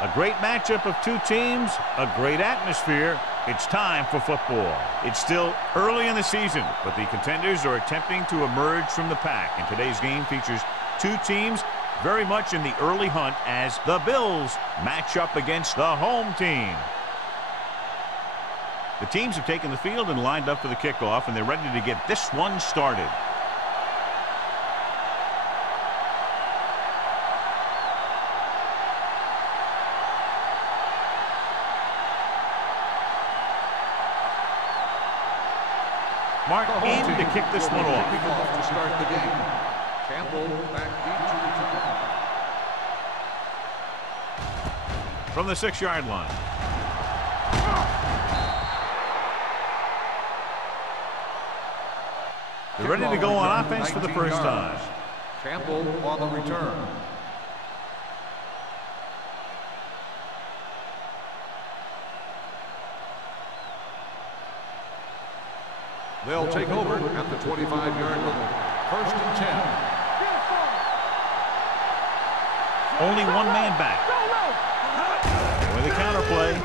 A great matchup of two teams, a great atmosphere. It's time for football. It's still early in the season, but the contenders are attempting to emerge from the pack. And today's game features two teams very much in the early hunt as the Bills match up against the home team. The teams have taken the field and lined up for the kickoff, and they're ready to get this one started. Mark in to kick this one off. To start the game. Campbell back deep to return. From the 6-yard line. They're ready to go on offense for the first time. Campbell on the return. They'll take over at the 25-yard line. 1st and 10. Only one man back. With a counter play.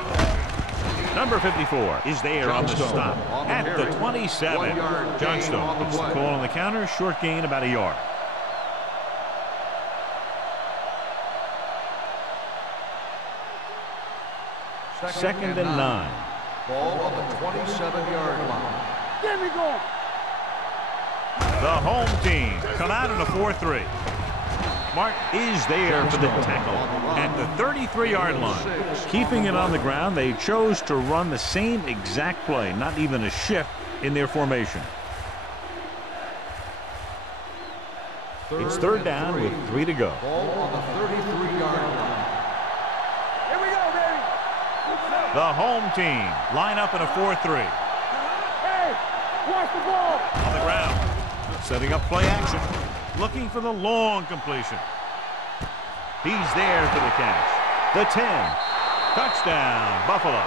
Number 54 is there on the stop at the 27. Johnstone puts the call on the counter. Short gain, about a yard. Second and 9. Ball on the 27-yard line. There we go. The home team come out in a 4-3. Mark is there for the tackle at the 33-yard line. Keeping it on the ground, they chose to run the same exact play, not even a shift in their formation. It's third down with 3 to go. Ball on the 33-yard line. Here we go, baby. The home team line up in a 4-3. Watch the ball. On the ground. Setting up play action. Looking for the long completion. He's there for the catch. The 10. Touchdown, Buffalo.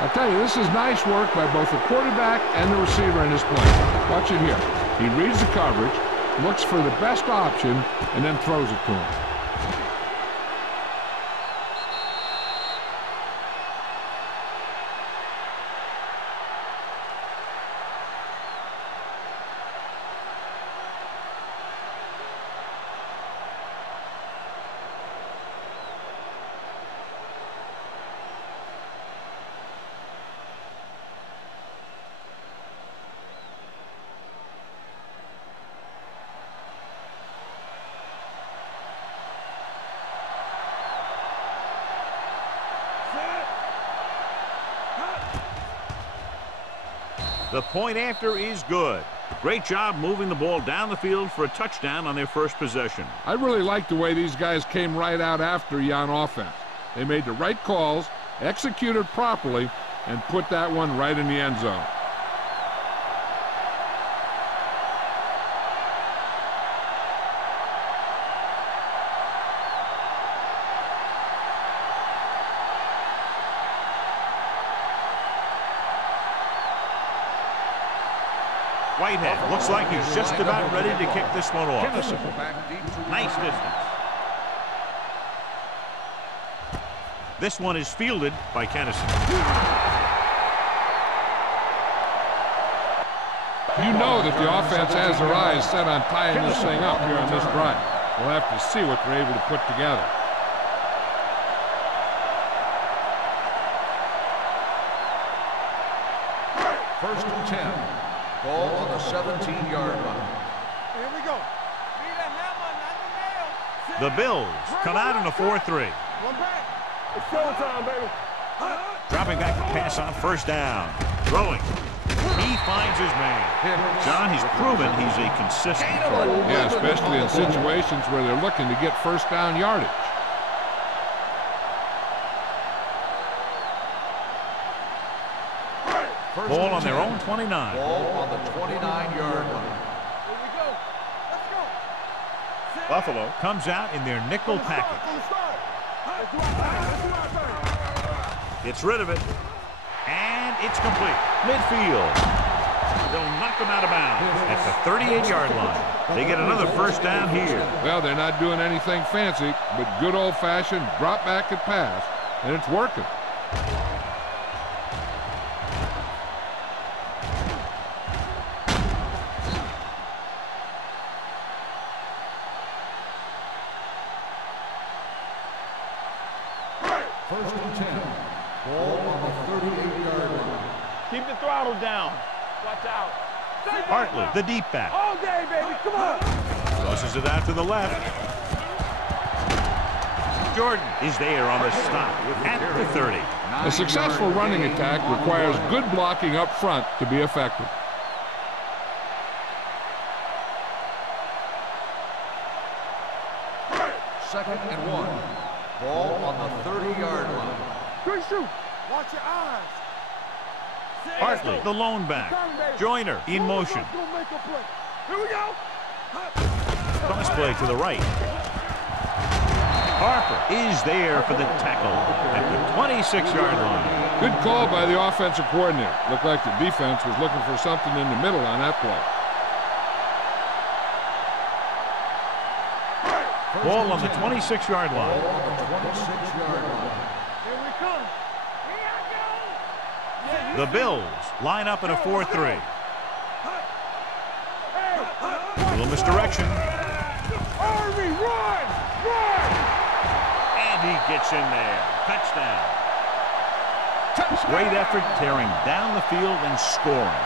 I'll tell you, this is nice work by both the quarterback and the receiver in this play. Watch it here. He reads the coverage, looks for the best option, and then throws it to him. The point after is good. Great job moving the ball down the field for a touchdown on their first possession. I really like the way these guys came right out after you on offense. They made the right calls, executed properly, and put that one right in the end zone. Whitehead looks like he's just about ready to kick this one off. Nice distance. This one is fielded by Kennison. You know that the offense has their eyes set on tying this thing up here on this drive. We'll have to see what they're able to put together. First and 10. Ball on the 17-yard line. Here we go. Need a hammer, not the nail. The Bills come out in a 4-3. One back. It's showtime, baby. Dropping back to pass on first down. Throwing. He finds his man. John, he's proven he's a consistent player. Yeah, especially in situations where they're looking to get first down yardage. Ball on their own 29. Ball on the 29-yard line. Here we go. Let's go. Buffalo comes out in their nickel package. Gets rid of it. And it's complete. Midfield. They'll knock them out of bounds at the 38-yard line. They get another first down here. Well, they're not doing anything fancy, but good old-fashioned drop back and pass, and it's working. First and 10. Ball on the 38-yard line. Keep the throttle down. Watch out. Hartley, the deep back. All day, baby. Come on. Crosses it out to the left. Jordan is there on the stop at the 30. A successful running attack requires good blocking up front to be effective. Second and 1. Ball on the 30-yard line. Good shoot. Watch your eyes. Hartley, the lone back. Joyner in motion. Here we go. Cross play to the right. Harper is there for the tackle at the 26-yard line. Good call by the offensive coordinator. Looked like the defense was looking for something in the middle on that play. Ball on the 26-yard line. Ball on the 26-yard line. Here we come. Here I go. The Bills line up in a 4-3. A little misdirection. Army, run! Run! And he gets in there. Touchdown. Great effort tearing down the field and scoring.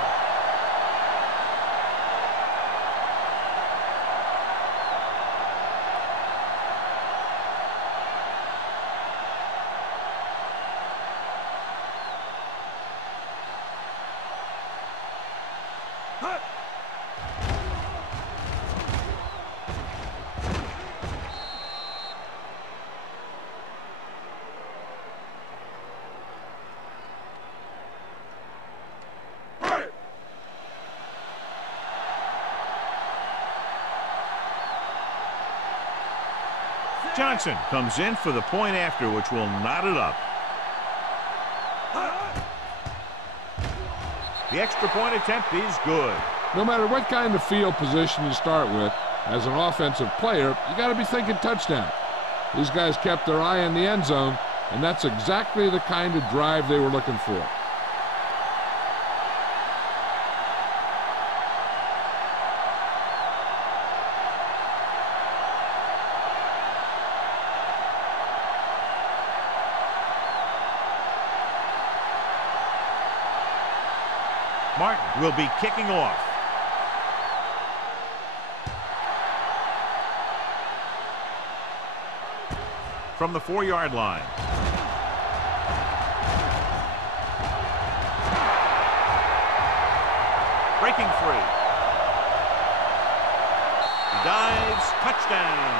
Johnson comes in for the point after, which will knot it up. The extra point attempt is good. No matter what kind of field position you start with, as an offensive player, you got to be thinking touchdown. These guys kept their eye on the end zone, and that's exactly the kind of drive they were looking for. Martin will be kicking off. From the 4-yard line. Breaking free. He dives. Touchdown.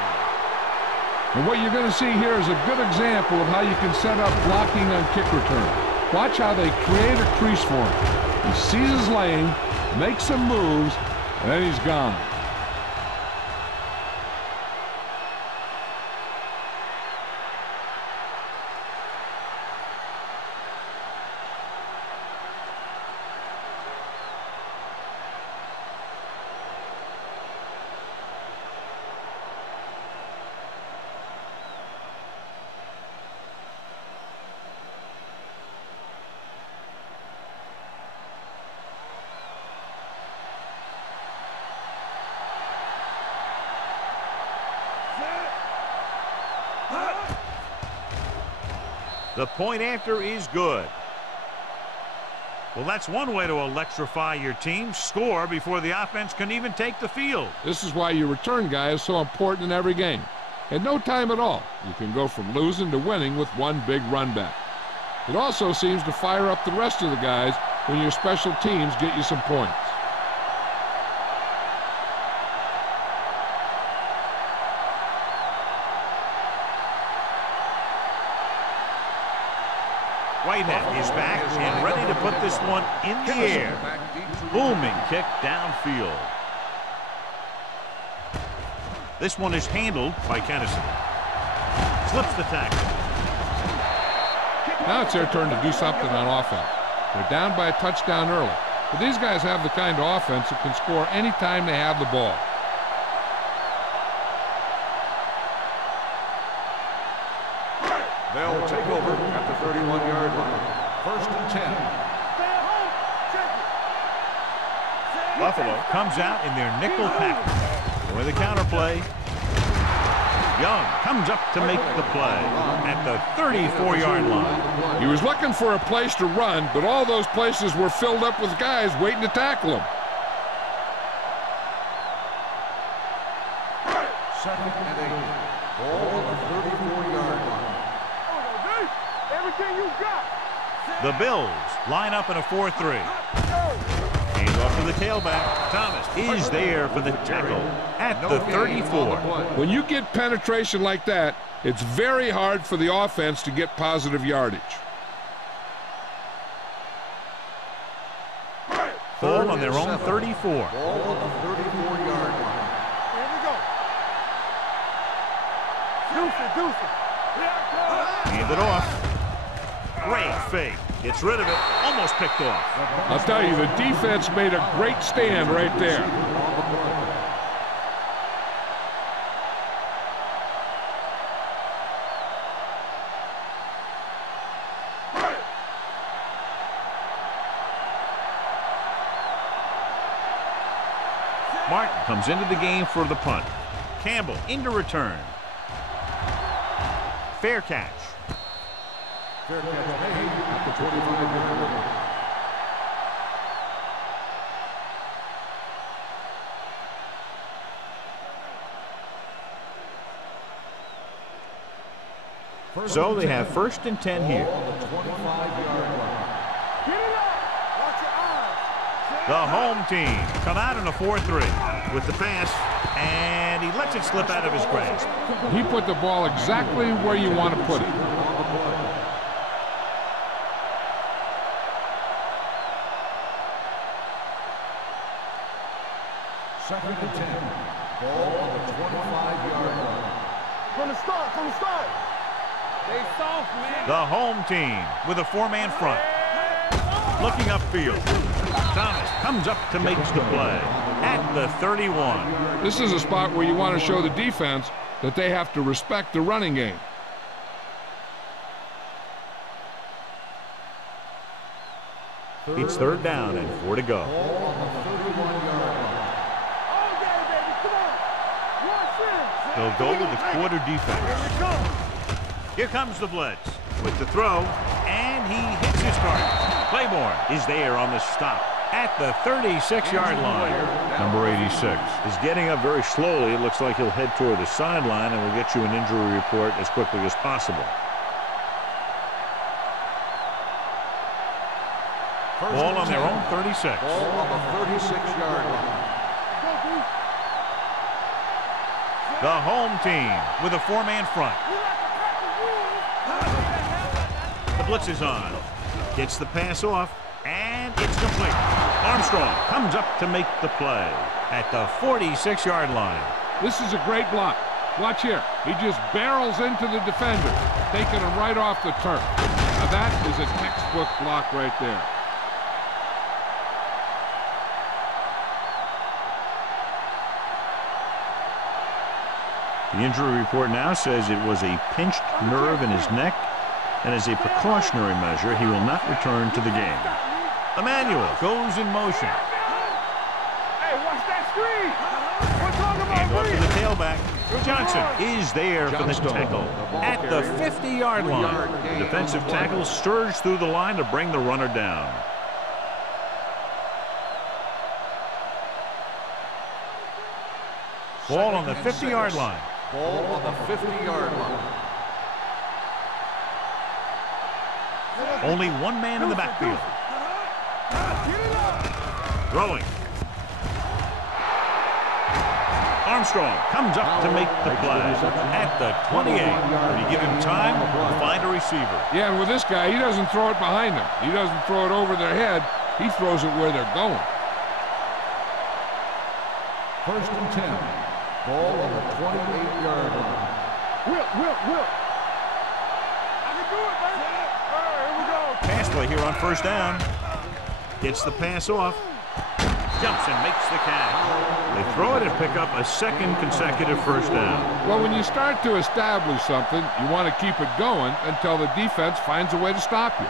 And what you're going to see here is a good example of how you can set up blocking on kick return. Watch how they create a crease for him. He sees his lane, makes some moves, and then he's gone. The point after is good. Well, that's one way to electrify your team. Score before the offense can even take the field. This is why your return guy is so important in every game. In no time at all, you can go from losing to winning with one big run back. It also seems to fire up the rest of the guys when your special teams get you some points. Whitehead is back and ready to put this one in the air. Booming kick downfield. This one is handled by Kennison. Slips the tackle. Now it's their turn to do something on offense. They're down by a touchdown early. But these guys have the kind of offense that can score anytime they have the ball. They'll take over at the 31-yard line. 1st and 10. Buffalo comes out in their nickel package. With a counterplay. Young comes up to make the play at the 34-yard line. He was looking for a place to run, but all those places were filled up with guys waiting to tackle him. 2nd and 8. Ball on the 34-yard line. Everything you got. The Bills line up in a 4-3. Hands off to the tailback. Thomas is there for the tackle at the 34. When you get penetration like that, it's very hard for the offense to get positive yardage. Ball on their own 34. Ball on the 34-yard line. Here we go. Deuce it. Hand it off. Great fake. Gets rid of it. Almost picked off. I'll tell you, the defense made a great stand right there. Martin comes into the game for the punt. Campbell into return. Fair catch. Fair catch made at the 25-yard line. So they have 1st and 10 here. On the 25-yard line. Get it up. Watch your eyes. The home team come out in a 4-3 with the pass, and he lets it slip out of his grasp. He put the ball exactly where you want to put it. 2nd and 10. Ball on the 25-yard line. From the start. They soft, man. The home team with a 4-man front. Looking upfield. Thomas comes up to make the play at the 31. This is a spot where you want to show the defense that they have to respect the running game. It's 3rd down and 4 to go. Ball on the 31-yard line. All day, baby. Come on. Watch this. They'll go with the quarter defense. Here comes the blitz with the throw, and he hits his target. Claiborne is there on the stop at the 36-yard line. Number 86 is getting up very slowly. It looks like he'll head toward the sideline, and we'll get you an injury report as quickly as possible. Ball on their own 36. Ball on the 36-yard line. The home team with a 4-man front. The blitz is on. Gets the pass off, and it's complete. Armstrong comes up to make the play at the 46-yard line. This is a great block. Watch here. He just barrels into the defender, taking him right off the turf. Now that is a textbook block right there. The injury report now says it was a pinched nerve in his neck, and as a precautionary measure, he will not return to the game. Emmanuel goes in motion. Hey, watch that screen. We're talking about And off to green. the tailback. Johnson is there for the tackle at the 50-yard line. The defensive tackle surged through the line to bring the runner down. Ball on the 50-yard line. Ball on the 50-yard line. Only one man in the backfield. Throwing. Armstrong comes up to make the play at the 28. But he give him time to find a receiver. Yeah, and with this guy, he doesn't throw it behind them. He doesn't throw it over their head. He throws it where they're going. 1st and 10. Ball on the 28-yard line. Will. I can do it, baby. All right, here we go. Pass play here on 1st down. Gets the pass off. Jumps and makes the catch. They throw it and pick up a second consecutive first down. Well, when you start to establish something, you want to keep it going until the defense finds a way to stop you.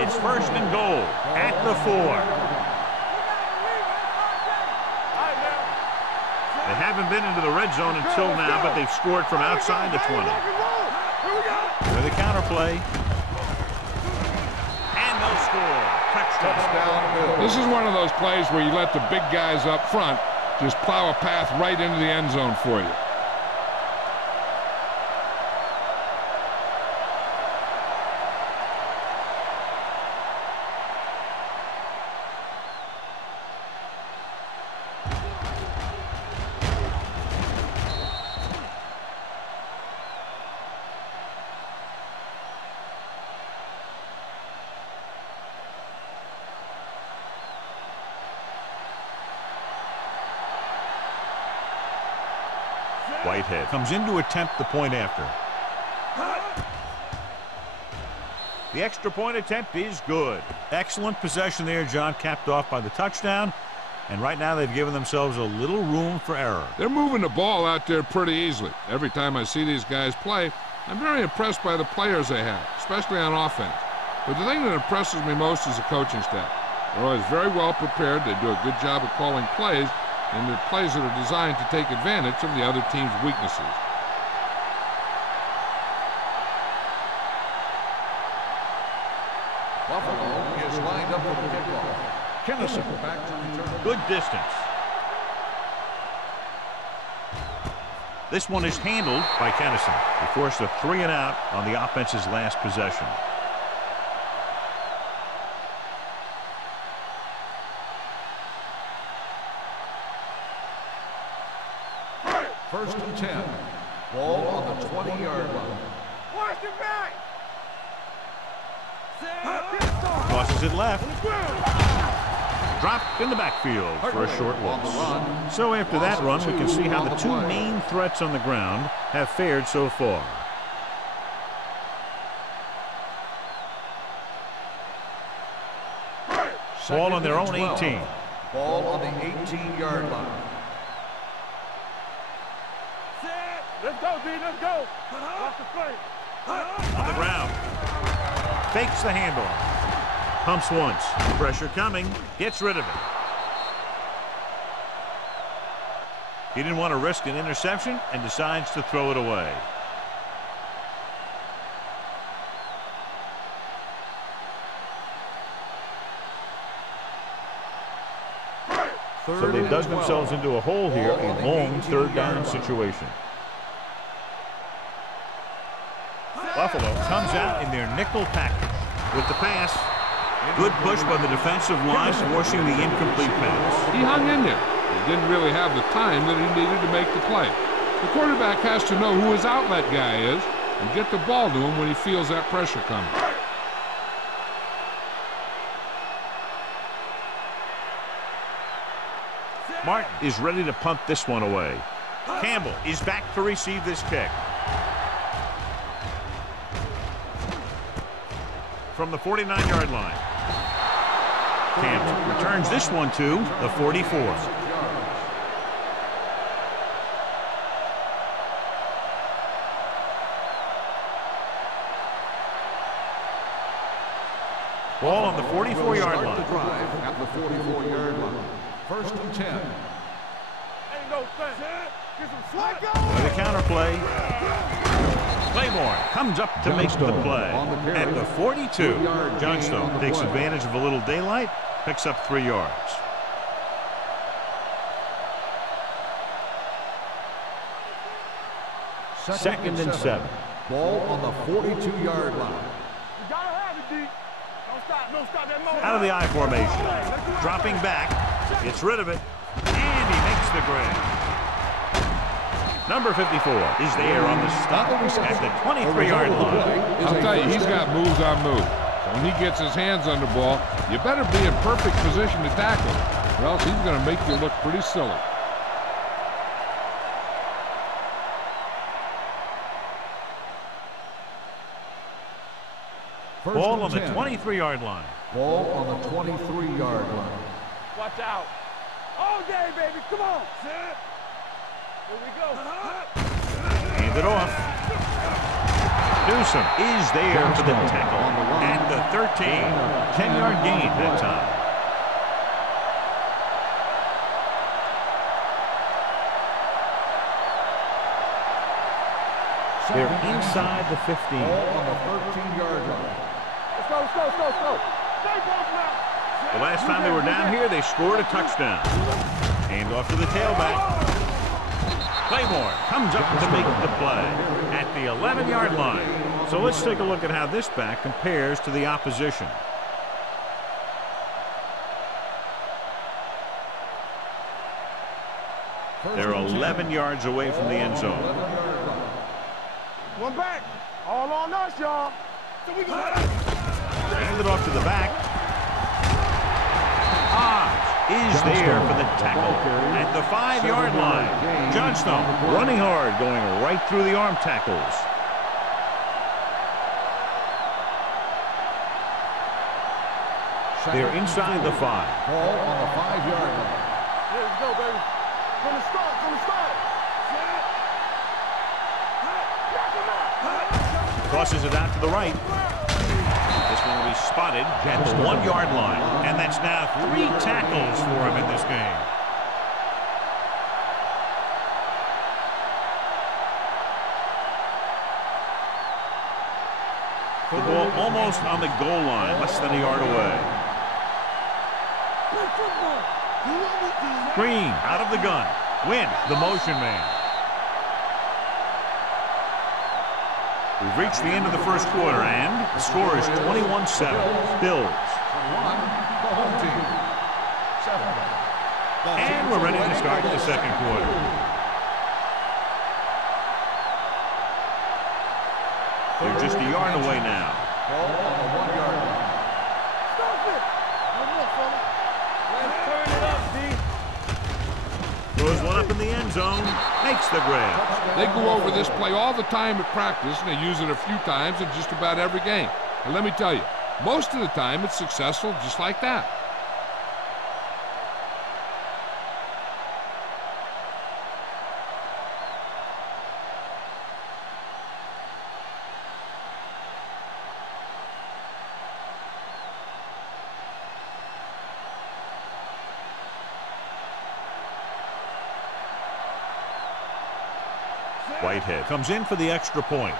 It's first and goal at the 4. They haven't been into the red zone until now, but they've scored from outside the 20. With a counter play. And they'll score. Touchdown. This is one of those plays where you let the big guys up front just plow a path right into the end zone for you. Whitehead comes in to attempt the point after. The extra point attempt is good. Excellent possession there, John, capped off by the touchdown. And right now they've given themselves a little room for error. They're moving the ball out there pretty easily. Every time I see these guys play, I'm very impressed by the players they have, especially on offense. But the thing that impresses me most is the coaching staff. They're always very well prepared. They do a good job of calling plays, and the plays that are designed to take advantage of the other team's weaknesses. Buffalo is lined up for the kickoff. Kennison back to return. Good distance. This one is handled by Kennison. He forced a 3-and-out on the offense's last possession. First and 10. Ball on the 20-yard line. Watch it back. Tosses it left. Dropped in the backfield for a short loss. So after that run, we can see how the two main threats on the ground have fared so far. Ball on their own 18. Ball on the 18-yard line. Let's go, D. Let's go. Off the play. On the ground. Fakes the handoff. Pumps once. Pressure coming. Gets rid of it. He didn't want to risk an interception and decides to throw it away. So they dug themselves into a hole here, a long third down situation. Buffalo comes out in their nickel package with the pass. Good push by the defensive line, forcing the incomplete pass. He hung in there. He didn't really have the time that he needed to make the play. The quarterback has to know who his outlet guy is and get the ball to him when he feels that pressure coming. Martin is ready to punt this one away. Campbell is back to receive this kick. From the 49-yard line. Campbell returns this one to the 44. Ball on the 44-yard line. At the 44-yard line. First and 10. Ain't no thing. Get some slack With a counter play. Claymore comes up to make the play. At the 42, Johnstone takes advantage of a little daylight, picks up 3 yards. Second and 7. Ball on the 42-yard line. You gotta have it, D. Don't stop that moment. Out of the I formation. Dropping back. Gets rid of it. And he makes the grab. Number 54 is there on the stop at the 23-yard line. I'll tell you, he's got moves on moves. So when he gets his hands on the ball, you better be in perfect position to tackle him, or else he's going to make you look pretty silly. Ball on the 23-yard line. Ball on the 23-yard line. Watch out. All day, baby. Come on. Here we go. Hand it off. Newsom is there for the tackle at the 13. 10-yard gain that time. They're inside the 15. Ball on the 13-yard line. Let's go, let's go, let's go, let's go. Stay close now. The last time they were down here, they scored a touchdown. Hand off to the tailback. Claymore comes up to make the play at the 11-yard line. So let's take a look at how this back compares to the opposition. They're 11 yards away from the end zone. One back. All on us, y'all. So we go. Hand it off to the back. Is there for the tackle at the 5-yard line. Johnstone running hard, going right through the arm tackles. They're inside the 5. Ball on the 5-yard line. Here we go, baby. From the start, from the start. Tosses it out to the right. This one will be spotted at the 1-yard line. And that's now 3 tackles for him in this game. The ball almost on the goal line, less than a yard away. Green out of the gun. Win, the motion man. We've reached the end of the first quarter, and the score is 21-7. Bills. And we're ready to start the second quarter. They're just a yard away now. Ball on the 1-yard line. Stop it. One more, fella. Let's turn it up, D. Throws one up in the end zone. Makes the grab. They go over this play all the time at practice, and they use it a few times in just about every game. And let me tell you, most of the time it's successful just like that. Whitehead comes in for the extra point.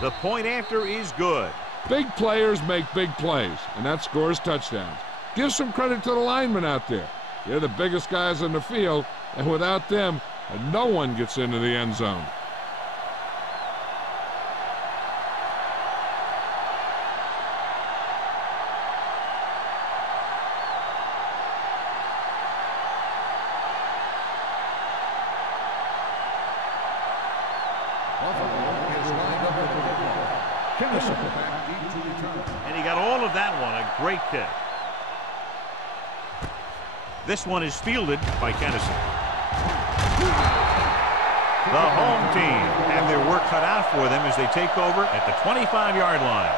The point after is good. Big players make big plays, and that scores touchdowns. Give some credit to the linemen out there. They're the biggest guys on the field, and without them, no one gets into the end zone. And he got all of that one. A great kick. This one is fielded by Kennison. The home team have their work cut out for them as they take over at the 25-yard line.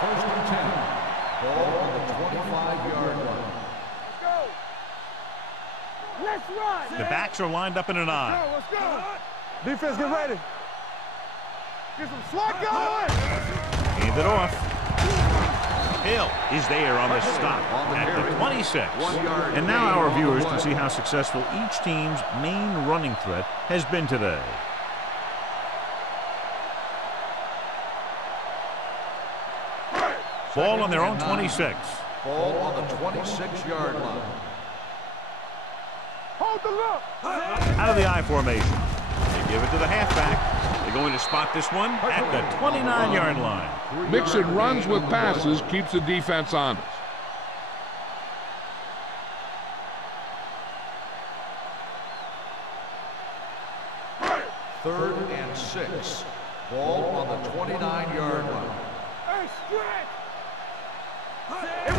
First and 10. Ball on the 25-yard line. Let's run. The backs are lined up in an eye. Let's go. Defense, get ready. Get some slot going. Hand it off. Hill is there on the stop at the 26. And now our viewers can see how successful each team's main running threat has been today. Ball on their own 26. Ball on the 26-yard line. Hold the look. Out of the I formation. They give it to the halfback. They're going to spot this one at the 29-yard line. Mixing runs with passes keeps the defense honest. Third and 6. Ball on the 29-yard line. Hey, stretch.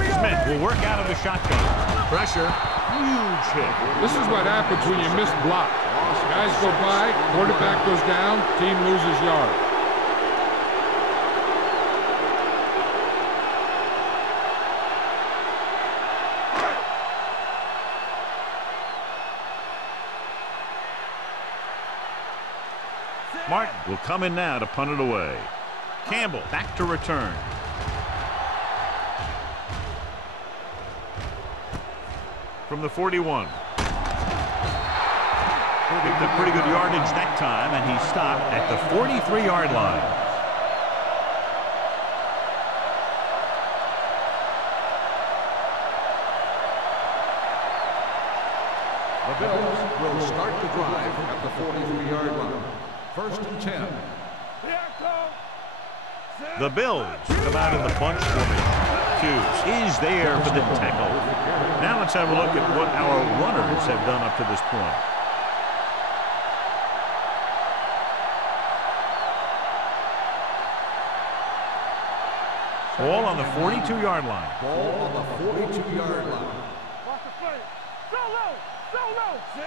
His men will work out of the shotgun. Pressure. Huge hit. This is what happens when you miss block. Guys go by, quarterback goes down, team loses yard. Martin will come in now to punt it away. Campbell back to return. From the 41. Picked up pretty good yardage that time, and he stopped at the 43-yard line. The Bills will start the drive at the 43-yard line. 1st and 10. The Bills come out in the bunch formation. Hughes is there for the tackle. Now let's have a look at what our runners have done up to this point. Ball on the 42-yard line. Ball on the 42-yard line.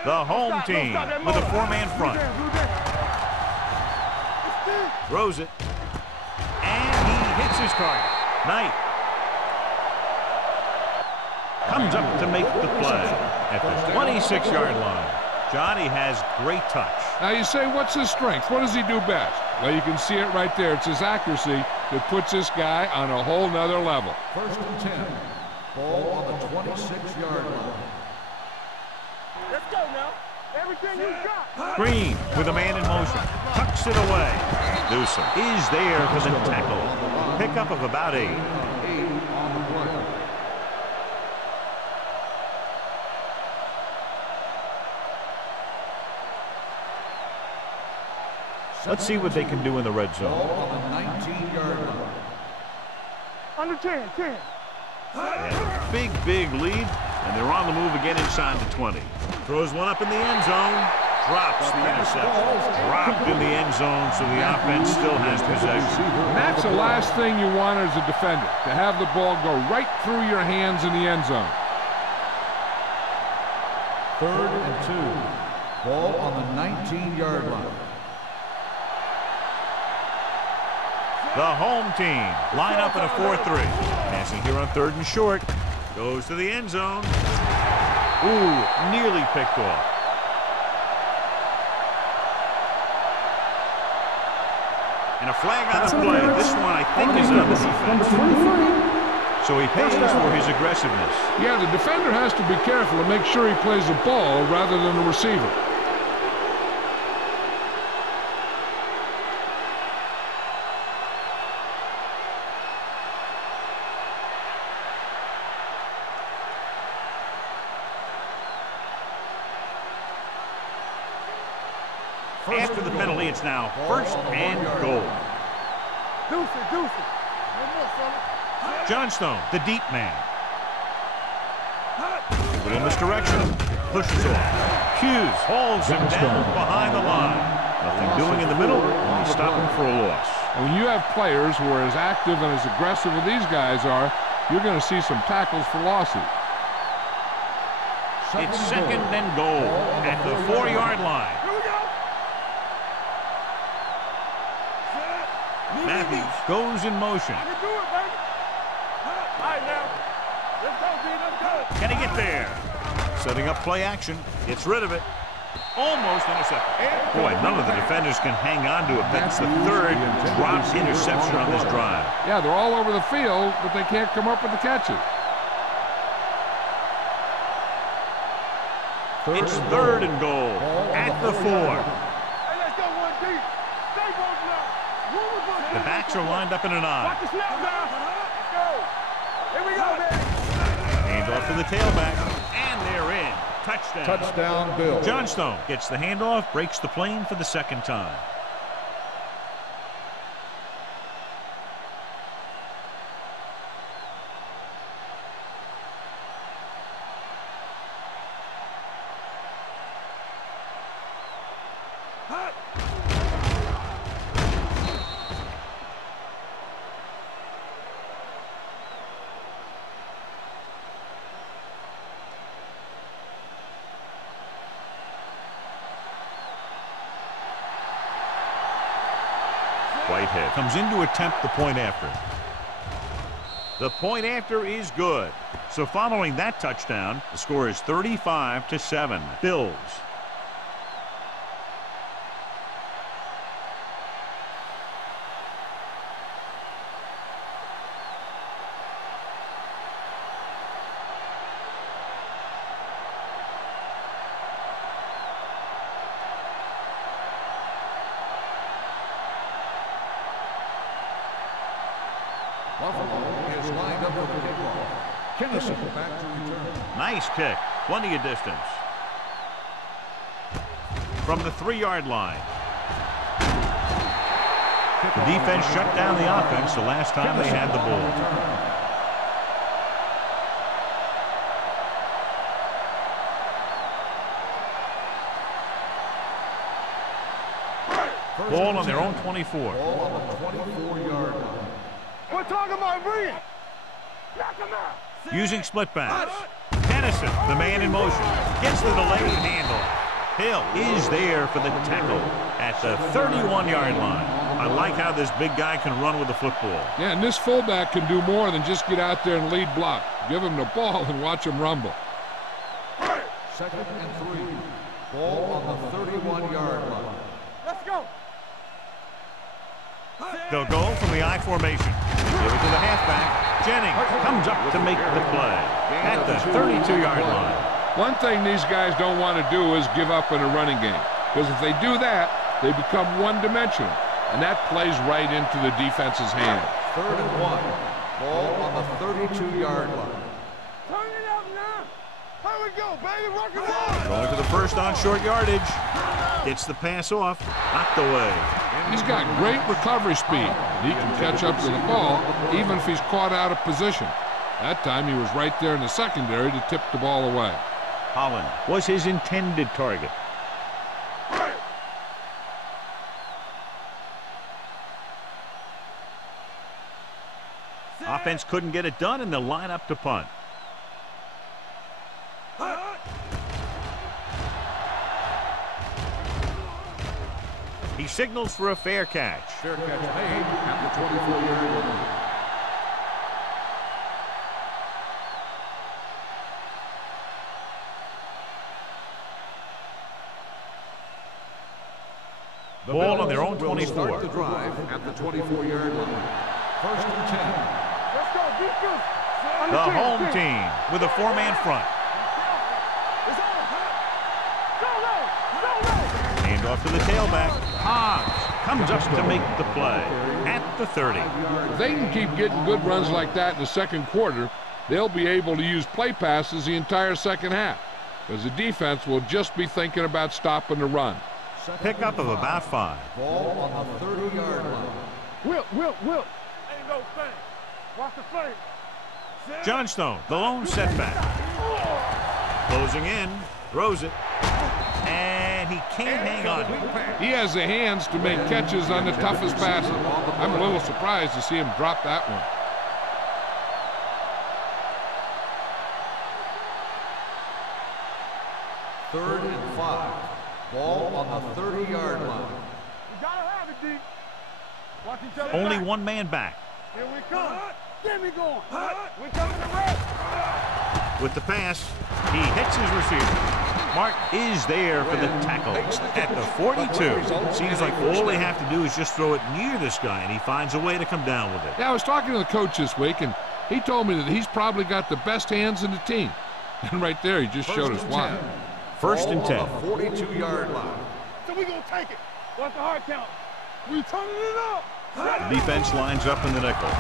The home team with a four-man front. Throws it. And he hits his target. Knight comes up to make the play at the 26-yard line. Johnny has great touch. Now you say, what's his strength? What does he do best? Well, you can see it right there. It's his accuracy that puts this guy on a whole nother level. 1st and 10. Ball on the 26-yard line. Let's go now. Everything you got. Green with a man in motion. Tucks it away. Newsom is there for the tackle. Pickup of about 8. 8 on the play. Let's see what they can do in the red zone. Ball on the 19-yard line. Under 10, 10. Big lead, and they're on the move again inside the 20. Throws one up in the end zone. Drops the interception. Dropped in the end zone, so the offense still has possession. And that's the last thing you want as a defender, to have the ball go right through your hands in the end zone. 3rd and 2. Ball on the 19-yard line. The home team line up in a 4-3. Passing here on 3rd and short. Goes to the end zone. Ooh, nearly picked off. And a flag on the play. This one, I think, is on the defense. So he pays for his aggressiveness. Yeah, the defender has to be careful to make sure he plays the ball rather than the receiver. After the penalty, it's now 1st and goal. Deuce it. Johnstone, the deep man. A little misdirection. Pushes off. Hughes hauls him down behind the line. Nothing doing in the middle. Only stopping for a loss. And when you have players who are as active and as aggressive as these guys are, you're going to see some tackles for losses. It's 2nd and goal at the 4-yard line. Matthews goes in motion. I can do it, baby. All right, now. Let's go, B. Let's go. Can he get there? Setting up play action. Gets rid of it. Almost intercepted. Boy, none of the defenders can hang on to it. That's the 3rd dropped interception on this drive. Yeah, they're all over the field, but they can't come up with the catches. It's 3rd and goal at the 4. Hey, let's go, 1D. Stay both now. The backs are lined up in an I. Watch the snap now. Let's go. Here we go, baby. Handoff to the tailback, and they're in. Touchdown. Touchdown, Bill. Johnstone gets the handoff, breaks the plane for the 2nd time. Great hit. Comes in to attempt the point after. The point after is good. So following that touchdown, the score is 35-7. Bills. Nice kick. Plenty of distance. From the 3-yard line. The defense shut down the offense the last time they had the ball. Ball on their own 24. Ball on the 24-yard line. We're talking about bringing. Knock him out. Using split backs. Tennyson, the man in motion, gets the delayed handle. Hill is there for the tackle at the 31-yard line. I like how this big guy can run with the football. Yeah, and this fullback can do more than just get out there and lead block. Give him the ball and watch him rumble. 2nd and 3. Ball on the 31-yard line. Let's go. They'll go from the I formation. Give it to the halfback. Jennings comes up to make the play at the 32-yard line. One thing these guys don't want to do is give up in a running game, because if they do that, they become one-dimensional, and that plays right into the defense's hand. 3rd and 1. Ball on the 32-yard line. Turn it up now. Here we go, baby. Rock and roll. Going to the first on short yardage. Gets the pass off. Knocked away. He's got great recovery speed. He can catch up to the ball even if he's caught out of position. That time he was right there in the secondary to tip the ball away. Holland was his intended target. Offense couldn't get it done, and they'll line up to punt. He signals for a fair catch. Fair catch made at the 24-yard line. Ball on their own will 24. Start the drive at the 24-yard line. 1st and 10. Let's go, defense. The home team with a 4-man front. It's on. Go, go. Hand off to the tailback. Hobbs comes up to make the play at the 30. If they can keep getting good runs like that in the second quarter, they'll be able to use play passes the entire second half, because the defense will just be thinking about stopping the run. Pickup of about 5. Ball on the 30-yard line. Whip. Ain't no thing. Watch the flame. Johnstone, the lone setback. Closing in, throws it, and he can't hang on. He has the hands to make catches on the toughest passes. I'm a little surprised to see him drop that one. Third and 5. Ball on the 30-yard line. You gotta have it, D. Watch each other. Only back. one man back. Here we come. Get me going. We're coming to rest. With the pass, he hits his receiver. Mark is there for the tackle at the 42. Seems like all they have to do is just throw it near this guy, and he finds a way to come down with it. Yeah, I was talking to the coach this week, and he told me that he's probably got the best hands in the team. And right there, he just showed us why. 1st and 10. On the 42-yard line. So we gonna take it. What's the hard count? We turning it up. The defense lines up in the nickel.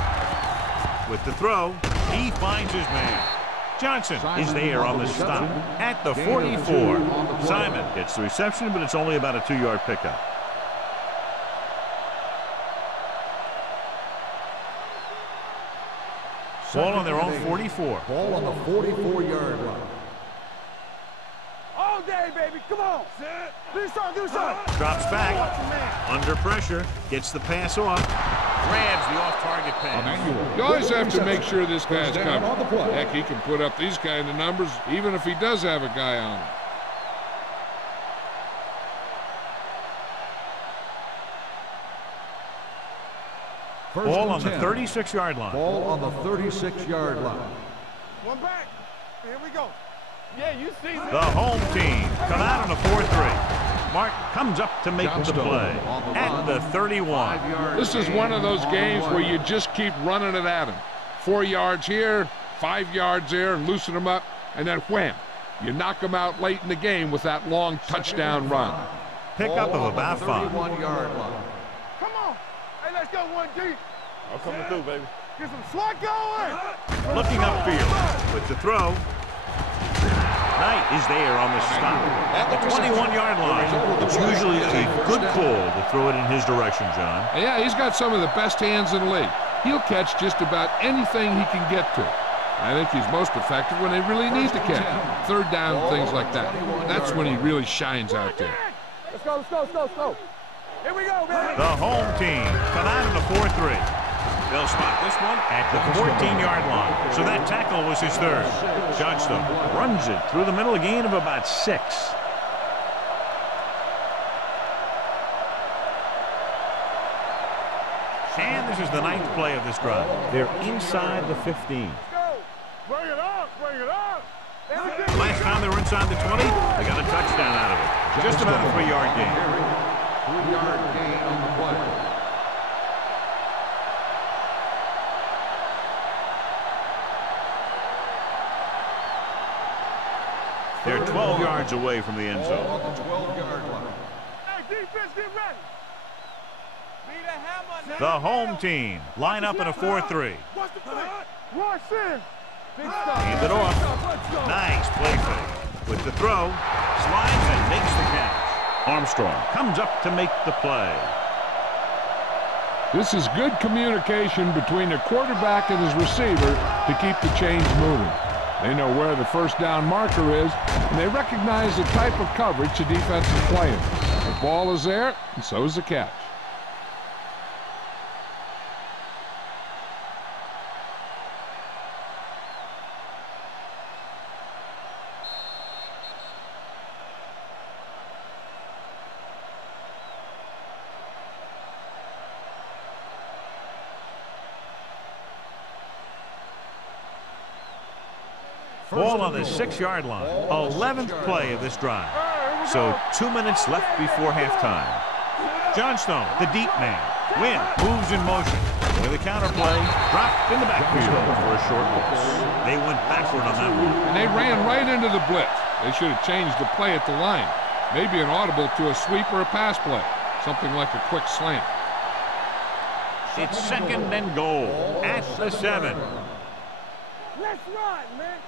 With the throw, he finds his man. Johnson is there on the stop at the 44. Simon gets the reception, but it's only about a 2-yard pickup. Ball on their own 44. Ball on the 44-yard line. All day, baby. Come on. Do something. Drops back. Under pressure. Gets the pass off. Grabs the off-target pass. You always have to make sure this guy's covered. Heck, he can put up these kind of numbers even if he does have a guy on him. Ball on the 36-yard line. Ball on the 36-yard line. One back. Here we go. Yeah, you see The home team come out on a 4-3. Mark comes up to make the play at the 31. This is one of those games where you just keep running it at him. 4 yards here, 5 yards there, loosen them up, and then wham. You knock them out late in the game with that long touchdown run. Pickup of about 5. 31-yard line. Come on. Hey, let's go one deep. I'm coming through, baby. Get some swat going. Looking upfield with the throw. Knight is there on the stop at the 21-yard line. It's usually a good call to throw it in his direction, John. Yeah, he's got some of the best hands in the league. He'll catch just about anything he can get to. I think he's most effective when they really need to catch. Third down, things like that. That's when he really shines out there. Let's go, let's go, let's go, let's go. Here we go, man. The home team come out in a 4-3. They'll spot this one at the 14-yard line. So that tackle was his third. Johnstone runs it through the middle, a gain of about 6. And this is the 9th play of this drive. They're inside the 15. Bring it up, bring it up. Last time they were inside the 20, they got a touchdown out of it. Just about a 3-yard gain. 3-yard gain on the play. They're 12 yards away from the end zone. On the 12-yard line. Hey, defense, get ready. Be the hammer now. The home team line up in a 4-3. Watch the play. Rush in. Big stuff. Hand it off. Let's go. Nice play fake. With the throw, slides and makes the catch. Armstrong comes up to make the play. This is good communication between the quarterback and his receiver to keep the chains moving. They know where the first down marker is, and they recognize the type of coverage the defense is playing. The ball is there, and so is the catch. Ball on the 6-yard line. 11th play of this drive. So 2 minutes left before halftime. Johnstone, the deep man. Wynn moves in motion. With a counter play, dropped in the backfield for a short loss. They went backward on that one. And they ran right into the blitz. They should have changed the play at the line. Maybe an audible to a sweep or a pass play. Something like a quick slant. It's 2nd and goal at the 7. Let's run, man.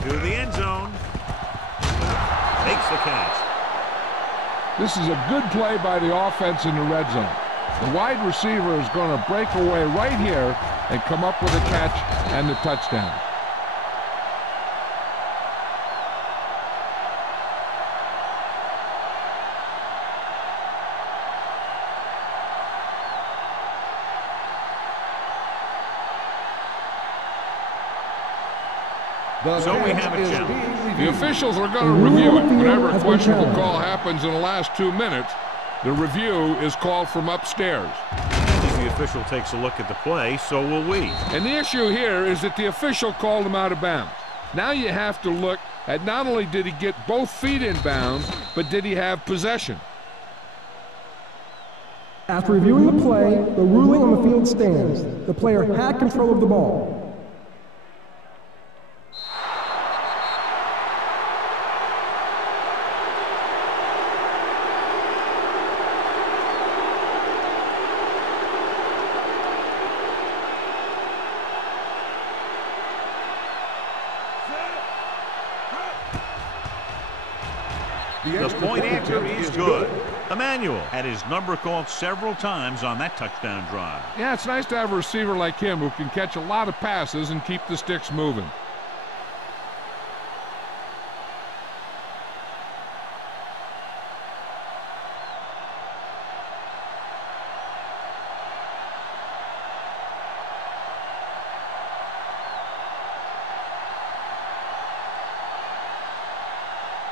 To the end zone. Makes the catch. This is a good play by the offense in the red zone. The wide receiver is going to break away right here and come up with a catch and the touchdown. So we have a challenge. The officials are going to review it. Whenever a questionable call happens in the last 2 minutes, the review is called from upstairs. As the official takes a look at the play, so will we. And the issue here is that the official called him out of bounds. Now you have to look at not only did he get both feet in bounds, but did he have possession? After reviewing the play, the ruling on the field stands. The player had control of the ball. The point after is good. Emmanuel had his number called several times on that touchdown drive. Yeah, it's nice to have a receiver like him who can catch a lot of passes and keep the sticks moving.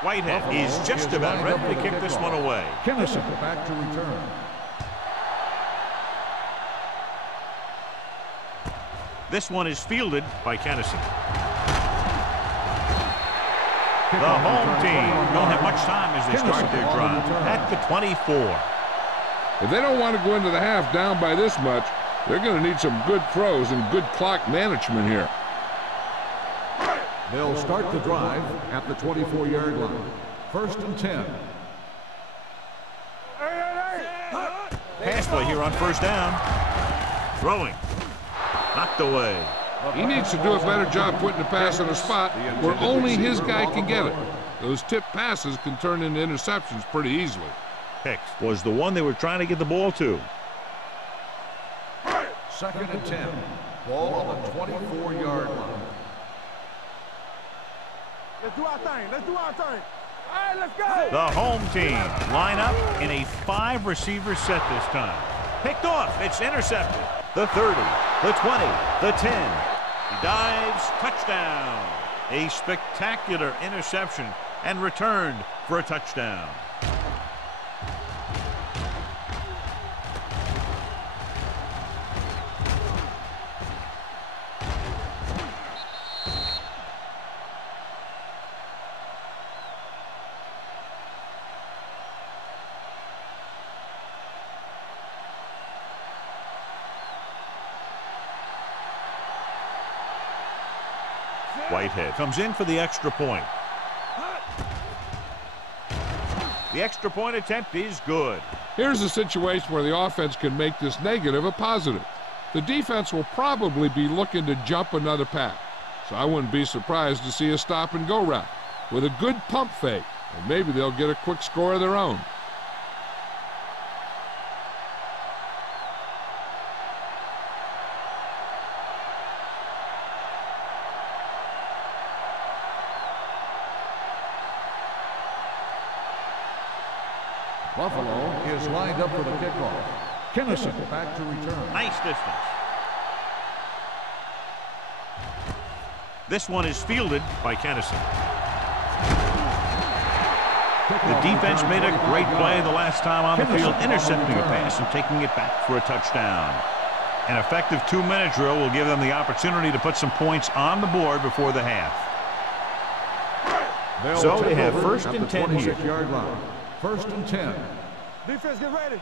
Whitehead is just about ready to kick this one away. Kennison back to return. This one is fielded by Kennison. The home team don't have much time as they start their drive at the 24. If they don't want to go into the half down by this much, they're going to need some good throws and good clock management here. They'll start the drive at the 24-yard line. 1st and 10. Pass play here on 1st down. Throwing. Knocked away. He needs to do a better job putting the pass in a spot where only his guy can get it. Those tip passes can turn into interceptions pretty easily. Hicks was the one they were trying to get the ball to. 2nd and 10. Ball on the 24-yard line. Let's do our thing. Let's do our thing. All right, let's go. The home team line up in a 5-receiver set this time. Picked off. It's intercepted. The 30, the 20, the 10. He dives. Touchdown. A spectacular interception and returned for a touchdown. Whitehead comes in for the extra point. The extra point attempt is good. Here's a situation where the offense can make this negative a positive. The defense will probably be looking to jump another pack, so I wouldn't be surprised to see a stop-and-go route with a good pump fake, and maybe they'll get a quick score of their own. Buffalo is lined up for the kickoff. Kennison back to return. Nice distance. This one is fielded by Kennison. The defense made a great play the last time on the field, intercepting a pass and taking it back for a touchdown. An effective 2-minute drill will give them the opportunity to put some points on the board before the half. So they have 1st and 10 here. 26-yard line. 1st and 10. Defense, get ready.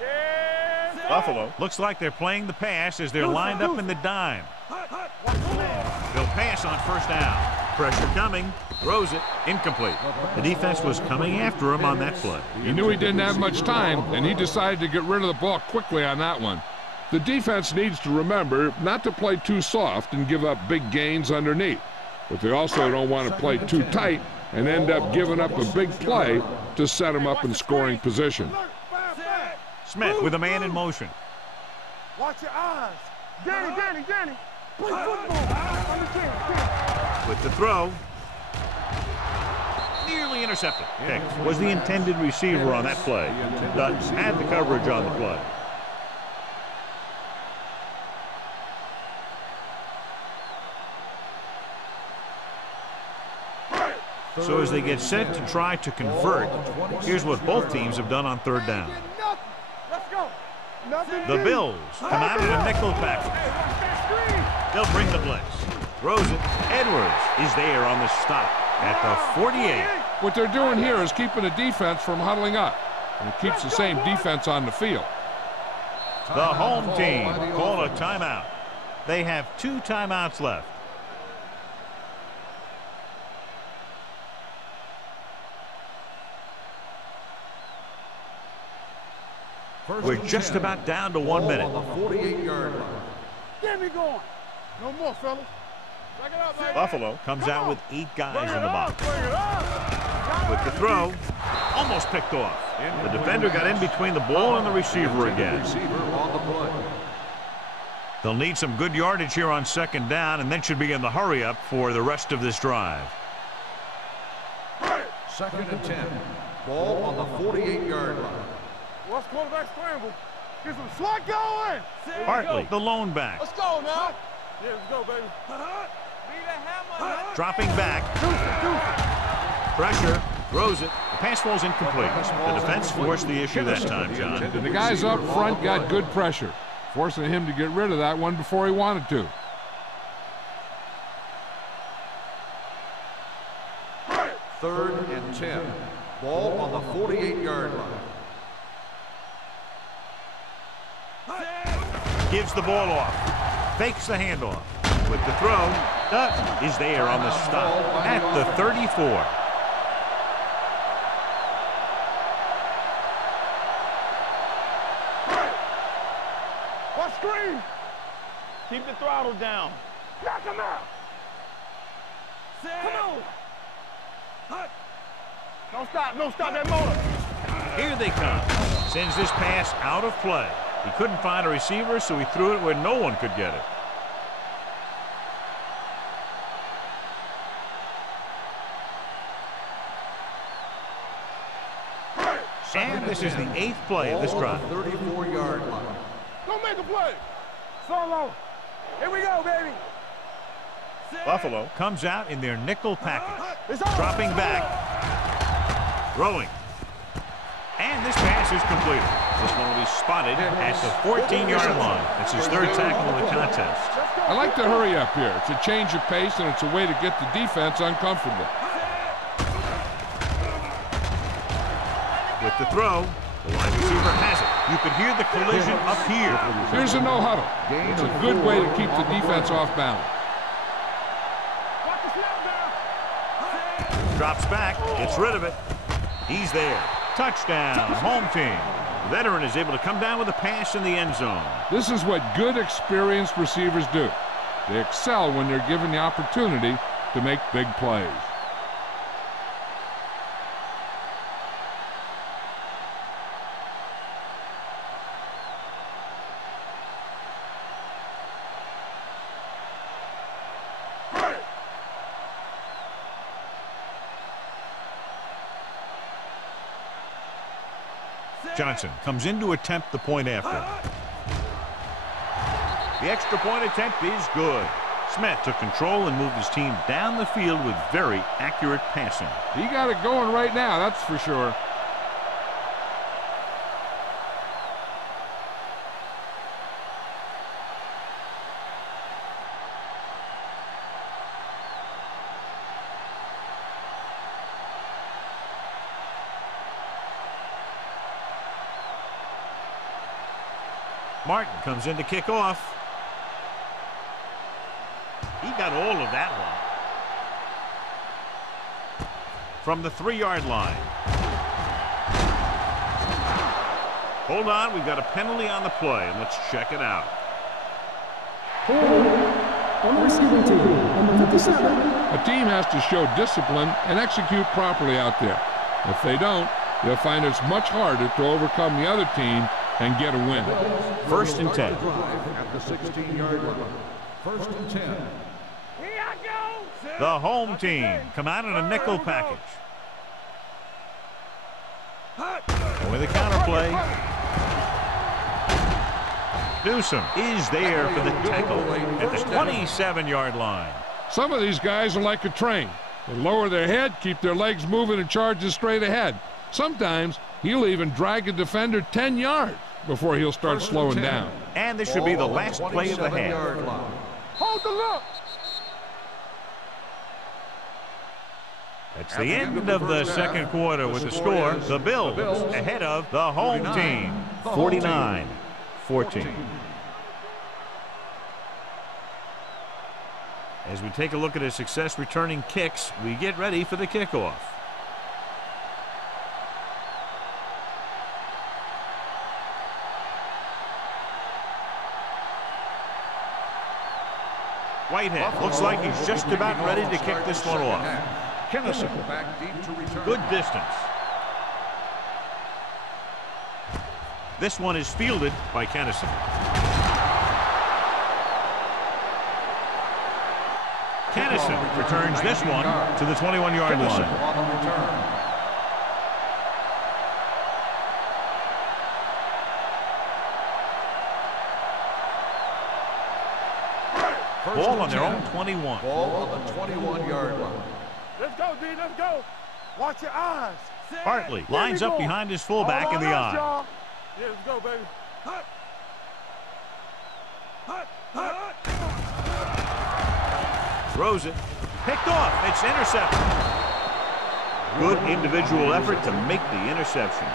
Yeah. Buffalo looks like they're playing the pass as they're lined up in the dime. They'll pass on 1st down. Pressure coming. Throws it. Incomplete. The defense was coming after him on that play. He knew he didn't have much time, and he decided to get rid of the ball quickly on that one. The defense needs to remember not to play too soft and give up big gains underneath. But they also don't want to play too tight and end up giving up a big play to set him up in scoring position. Smith with a man in motion. Watch your eyes. Danny. Play football. With the throw. Nearly intercepted. Hicks was the intended receiver on that play. Duds had the coverage on the play. So as they get set to try to convert, here's what both teams have done on 3rd down. Let's go. The Bills come out in a nickel package. They'll bring the blitz. Throws it. Edwards is there on the stop at the 48. What they're doing here is keeping the defense from huddling up, and it keeps the same defense on the field. The home team call a timeout. They have 2 timeouts left. We're just about down to 1 minute. On the 48-yard line. Get me going. No more, fellas. Back it up, baby. Buffalo comes out with 8 guys in the box. Bring it up. With the throw, almost picked off. The defender got in between the ball and the receiver again. Receiver on the play. They'll need some good yardage here on 2nd down, and then should be in the hurry up for the rest of this drive. 2nd and 10. Ball on the 48-yard line. Watch quarterback scramble. Get some slot going. Hartley, the lone back. Let's go now. Yeah, let's go, baby. Dropping back. Pressure. Throws it. The pass falls incomplete. The defense forced the issue that time, John. The guys up front got good pressure. forcing him to get rid of that one before he wanted to. Third and 10. Ball on the 48-yard line. Gives the ball off. Fakes the handoff. With the throw, Dutt is there on the stop at the 34. What screen? Keep the throttle down. Knock him out. Come on. Don't stop that motor. Here they come. Sends this pass out of play. He couldn't find a receiver, so he threw it where no one could get it. And this is the 8th play of this drive. 34-yard line. Don't make a play. Solo. Here we go, baby. Buffalo comes out in their nickel package. Dropping back. Throwing. And this pass is completed. This one will be spotted at the 14-yard line. That's his 3rd tackle of the contest. I like to hurry up here. It's a change of pace, and it's a way to get the defense uncomfortable. With the throw, the wide receiver has it. You could hear the collision up here. Here's a no huddle. It's a good way to keep the defense off balance. Drops back, gets rid of it. He's there. Touchdown, home team. The veteran is able to come down with a pass in the end zone. This is what good, experienced receivers do. They excel when they're given the opportunity to make big plays. Johnson comes in to attempt the point after. The extra point attempt is good. Smith took control and moved his team down the field with very accurate passing. He got it going right now, that's for sure. Martin comes in to kick off. He got all of that one. From the 3-yard line. Hold on, we've got a penalty on the play, and let's check it out. On the receiving team, number 57. A team has to show discipline and execute properly out there. If they don't, they'll find it's much harder to overcome the other team and get a win. 1st and 10. At the 16-yard line. 1st and 10. Here I go. The home team come out in a nickel package. And with a counter play, Newsom is there for the tackle at the 27-yard line. Some of these guys are like a train. They lower their head, keep their legs moving, and charge straight ahead. Sometimes he'll even drag a defender 10 yards before he'll start slowing down. And this should be the last play of the half. Hold the look. That's the end of the second quarter with the score. The Bills ahead of the home team, 49-14. As we take a look at his success returning kicks, we get ready for the kickoff. Whitehead looks like he's just about ready to kick this one off. Kennison back deep to return. good distance. This one is fielded by Kennison. Kennison returns this one to the 21-yard line. On the return. Ball on their own 21. Ball on the 21-yard line. Let's go, D. Let's go. Watch your eyes. Hartley lines up behind his fullback in the eye. Yeah, let's go, baby. Throws it. Picked off. It's intercepted. Good individual effort to make the interception.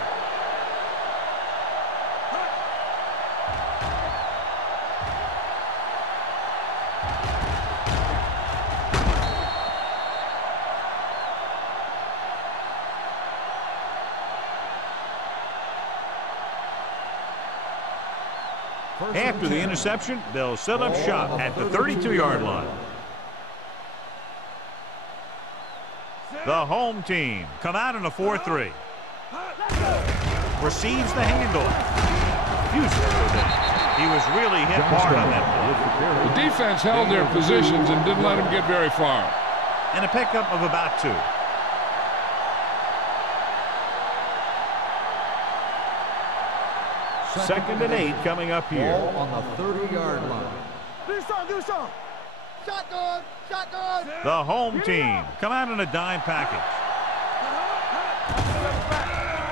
After the interception, they'll set up shop at the 32-yard line. The home team come out in a 4-3. Receives the handoff. He was really hit hard on that play. The defense held their positions and didn't let him get very far. And a pickup of about 2. Second and 8 coming up here. Ball on the 30-yard line. Do something. Shotgun. The home team come out in a dime package.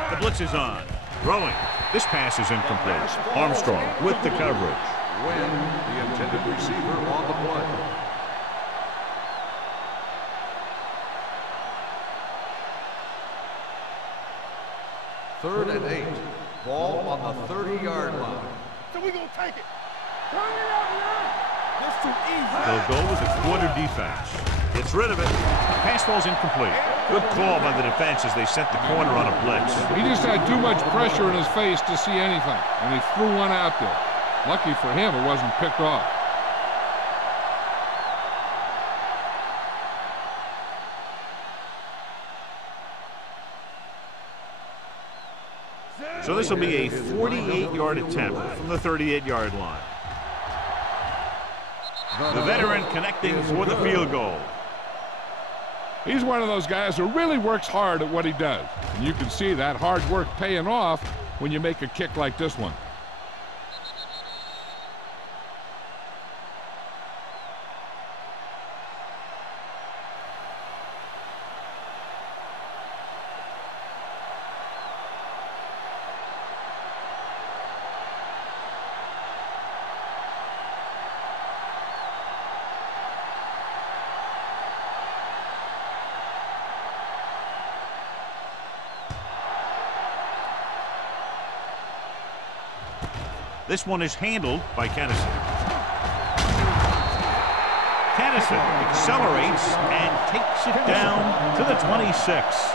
The blitz is on. Throwing. This pass is incomplete. Armstrong with the coverage. When the intended receiver on the play. Third and 8. Ball on the 30-yard line. So we gonna take it. Turn it up, man. That's too easy. They'll go with a quarter defense. Gets rid of it. Pass ball's incomplete. Good call by the defense as they sent the corner on a blitz. He just had too much pressure in his face to see anything, and he threw one out there. Lucky for him, it wasn't picked off. So this will be a 48-yard attempt from the 38-yard line. The veteran connecting for the field goal. He's one of those guys who really works hard at what he does. And you can see that hard work paying off when you make a kick like this one. This one is handled by Kennison. Kennison accelerates and takes it down to the 26.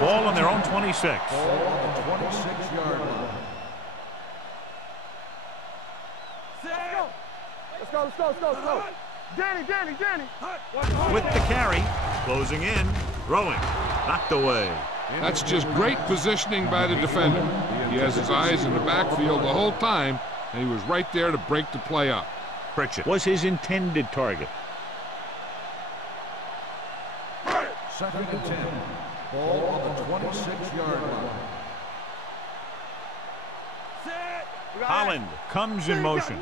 Ball on their own 26. Ball on the 26-yard line. Let's go. Danny. With the carry, closing in, throwing, knocked away. That's just great positioning by the defender. He has his eyes in the backfield the whole time, and he was right there to break the play up. Pritchett was his intended target. Second and 10. Ball on the 26-yard line. Holland comes in motion.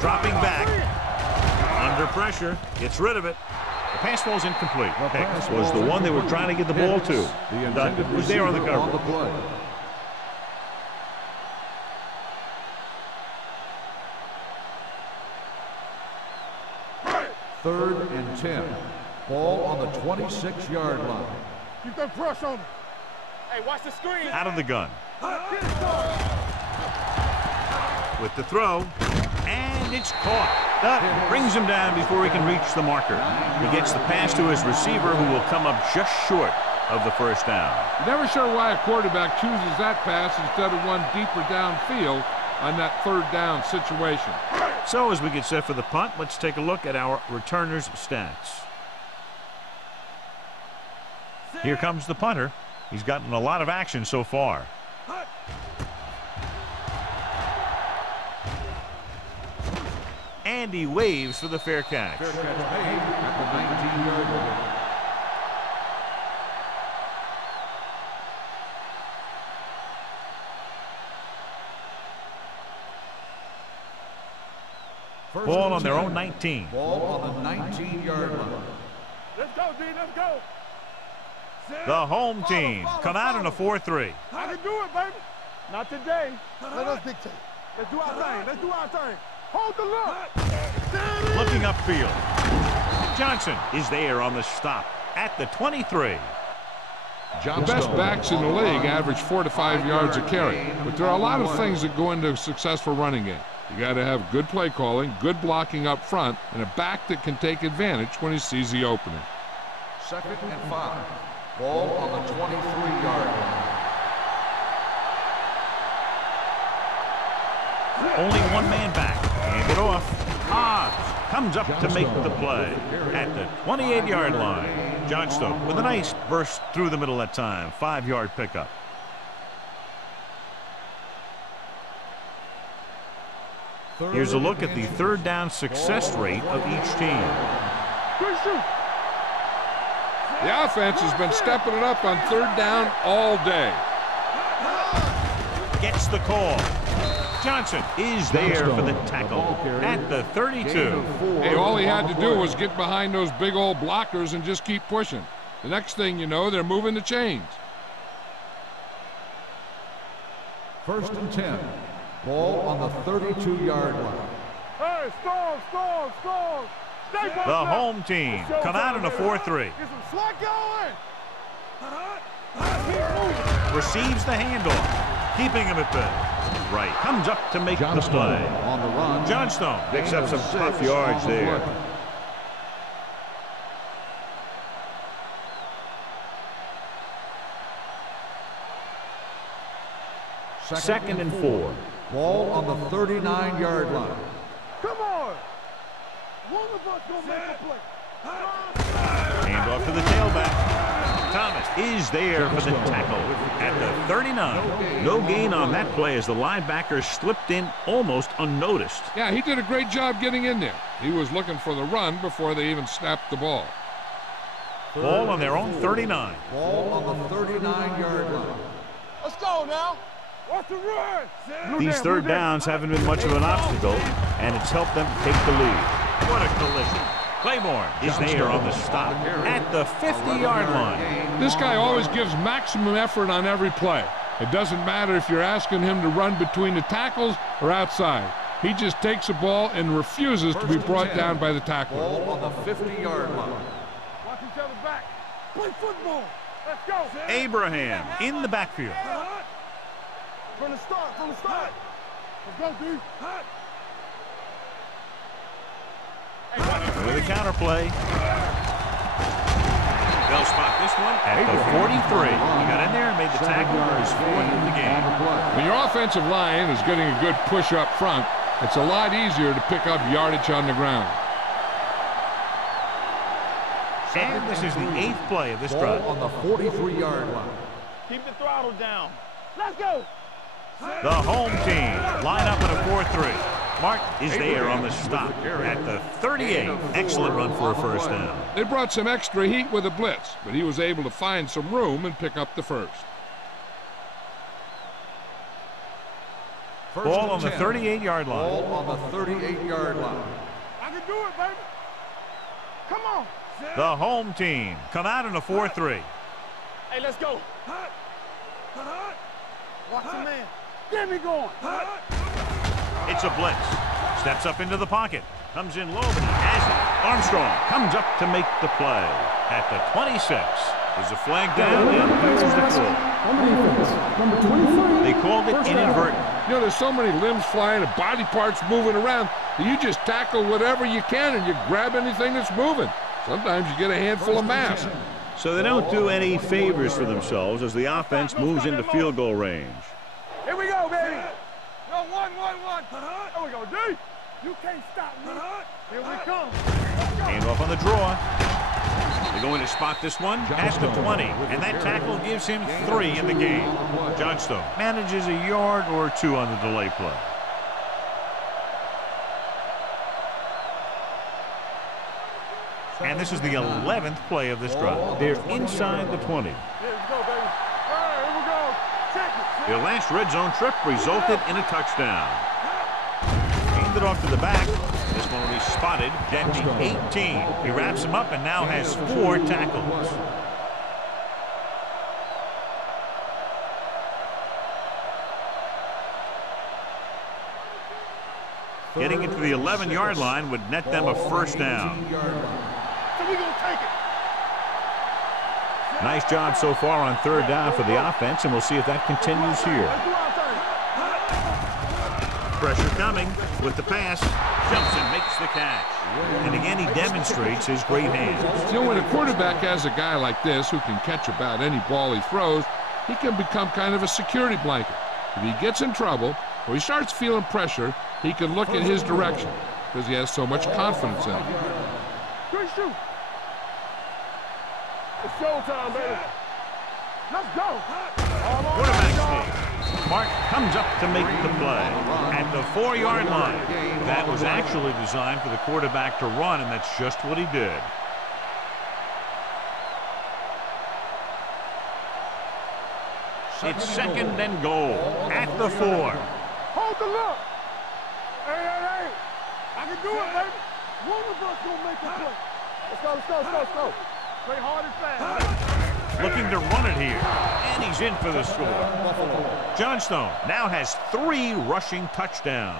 Dropping back. Under pressure. Gets rid of it. The pass ball's incomplete. Hicks was the one they were trying to get the ball to. Dutton was there on the cover. Third and 10. Ball on the 26-yard line. Keep that pressure on me. Hey, watch the screen. Out of the gun. With the throw. And it's caught. Dutton brings him down before he can reach the marker. He gets the pass to his receiver, who will come up just short of the first down. Never sure why a quarterback chooses that pass instead of one deeper downfield on that third down situation. So as we get set for the punt, let's take a look at our returners' stats. Here comes the punter. He's gotten a lot of action so far. And he waves for the fair catch. Fair catch made at the 19-yard line. Ball on their own 19. Ball on the 19-yard line. Let's go, D. Let's go. The home team come out in a 4-3. I can do it, baby. Not today. Let us dictate. Let's do our thing. Let's do our thing. Hold the look. Looking upfield. Johnson is there on the stop at the 23. The best backs in the league average 4 to 5 yards a carry, but there are a lot of things that go into a successful running game. You got to have good play calling, good blocking up front, and a back that can take advantage when he sees the opening. 2nd and 5. Ball on the 23-yard line. Only one man back. Hand it off. Hobbs comes up to make the play at the 28-yard line. Johnstone with a nice burst through the middle that time. 5-yard pickup. Here's a look at the third down success rate of each team. The offense has been stepping it up on third down all day. Gets the call. Johnson is there for the tackle at the 32. Hey, all he had to do was get behind those big old blockers and just keep pushing. The next thing you know, they're moving the chains. 1st and 10. Ball on the 32-yard line. Hey, storm. The home team come out in a 4-3. Get some slack going. Receives the handoff, keeping him at bay. Right, comes up to make the play. On the run. Johnstone picks up some tough yards there. Second and 4. Ball on the 39-yard line. Come on. One of us gonna make a play. Hand off to the tailback. Thomas is there for the tackle at the 39. No gain on that play as the linebacker slipped in almost unnoticed. Yeah, he did a great job getting in there. He was looking for the run before they even snapped the ball. Ball on their own 39. Ball on the 39-yard line. Let's go now. What's the run? These third downs haven't been much of an obstacle, and it's helped them take the lead. What a collision. Claiborne is there on the stop at the 50-yard line. This guy always gives maximum effort on every play. It doesn't matter if you're asking him to run between the tackles or outside. He just takes the ball and refuses to be brought down by the tackler. Ball on the 50-yard line. Watch each other back. Play football. Let's go. Abraham in the backfield. From the start. Let's go, dude. With a counter play. They'll spot this one at the 43. He got in there and made the tackle. His 4th in the game. When your offensive line is getting a good push up front, it's a lot easier to pick up yardage on the ground. And this is the 8th play of this drive. On the 43-yard line. Keep the throttle down. Let's go. The home team line up in a 4-3. Mark is there on the stop at the 38. Excellent run for a first down. They brought some extra heat with a blitz, but he was able to find some room and pick up the first. Ball on the 38-yard line. Ball on the 38-yard line. I can do it, baby. Come on. The home team come out in a 4-3. Hey, let's go. Watch the man. Get me going. It's a blitz. Steps up into the pocket. Comes in low, but he has it. Armstrong comes up to make the play at the 26. There's a flag down, and here's the call. On the defense, number 23. They called it inadvertent. You know, there's so many limbs flying and body parts moving around that you just tackle whatever you can and you grab anything that's moving. Sometimes you get a handful of mass. So they don't do any favors for themselves as the offense moves into field goal range. Here we go, baby. Yo, 1. There we go, D. You can't stop me. Here we come. Hand off on the draw. They're going to spot this one at the 20, and that tackle gives him 3 in the game. Johnstone manages a yard or 2 on the delay play. And this is the 11th play of this drive. They're inside the 20. Here we go, baby. All right, here we go. Check it. Their last red zone trip resulted in a touchdown. Hand it off to the back. This one will be spotted at the 18. He wraps him up and now has 4 tackles. Getting into the 11-yard line would net them a first down. So we're going to take it. Nice job so far on 3rd down for the offense, and we'll see if that continues here. Pressure coming with the pass. Jumps and makes the catch. And again, he demonstrates his great hands. You know, when a quarterback has a guy like this who can catch about any ball he throws, he can become kind of a security blanket. If he gets in trouble or he starts feeling pressure, he can look in his direction because he has so much confidence in him. Good shoot. It's showtime, baby. Let's go. Quarterback sneak. Mark comes up to make the play at the 4-yard line. That was actually designed for the quarterback to run, and that's just what he did. It's 2nd and goal at the 4. Hold the look. Hey. I can do it, baby. One of us going to make the play. Let's go. Play hard and fast. Looking to run it here. And he's in for the score. Johnstone now has 3 rushing touchdowns.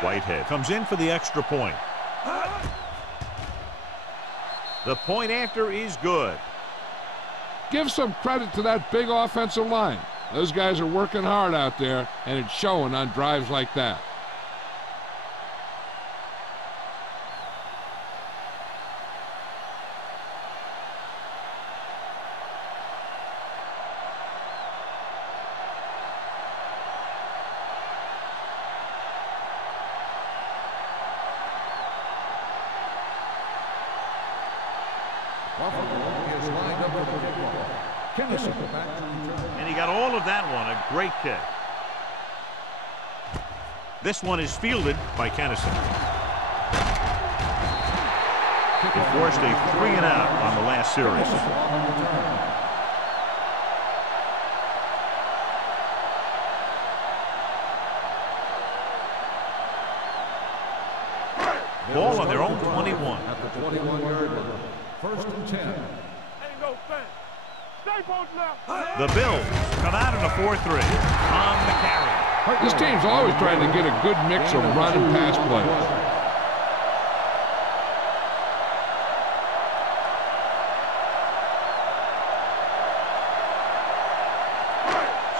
Whitehead comes in for the extra point. The point after is good. Give some credit to that big offensive line. Those guys are working hard out there, and it's showing on drives like that. And he got all of that one. A great kick. This one is fielded by Kennison. He forced a 3-and-out on the last series. Ball on their own 21. At the 21-yard line. 1st and 10. Ain't no thing. Stay posted now. The Bills come out in a 4-3 on the carry. This team's always trying to get a good mix of run and pass plays.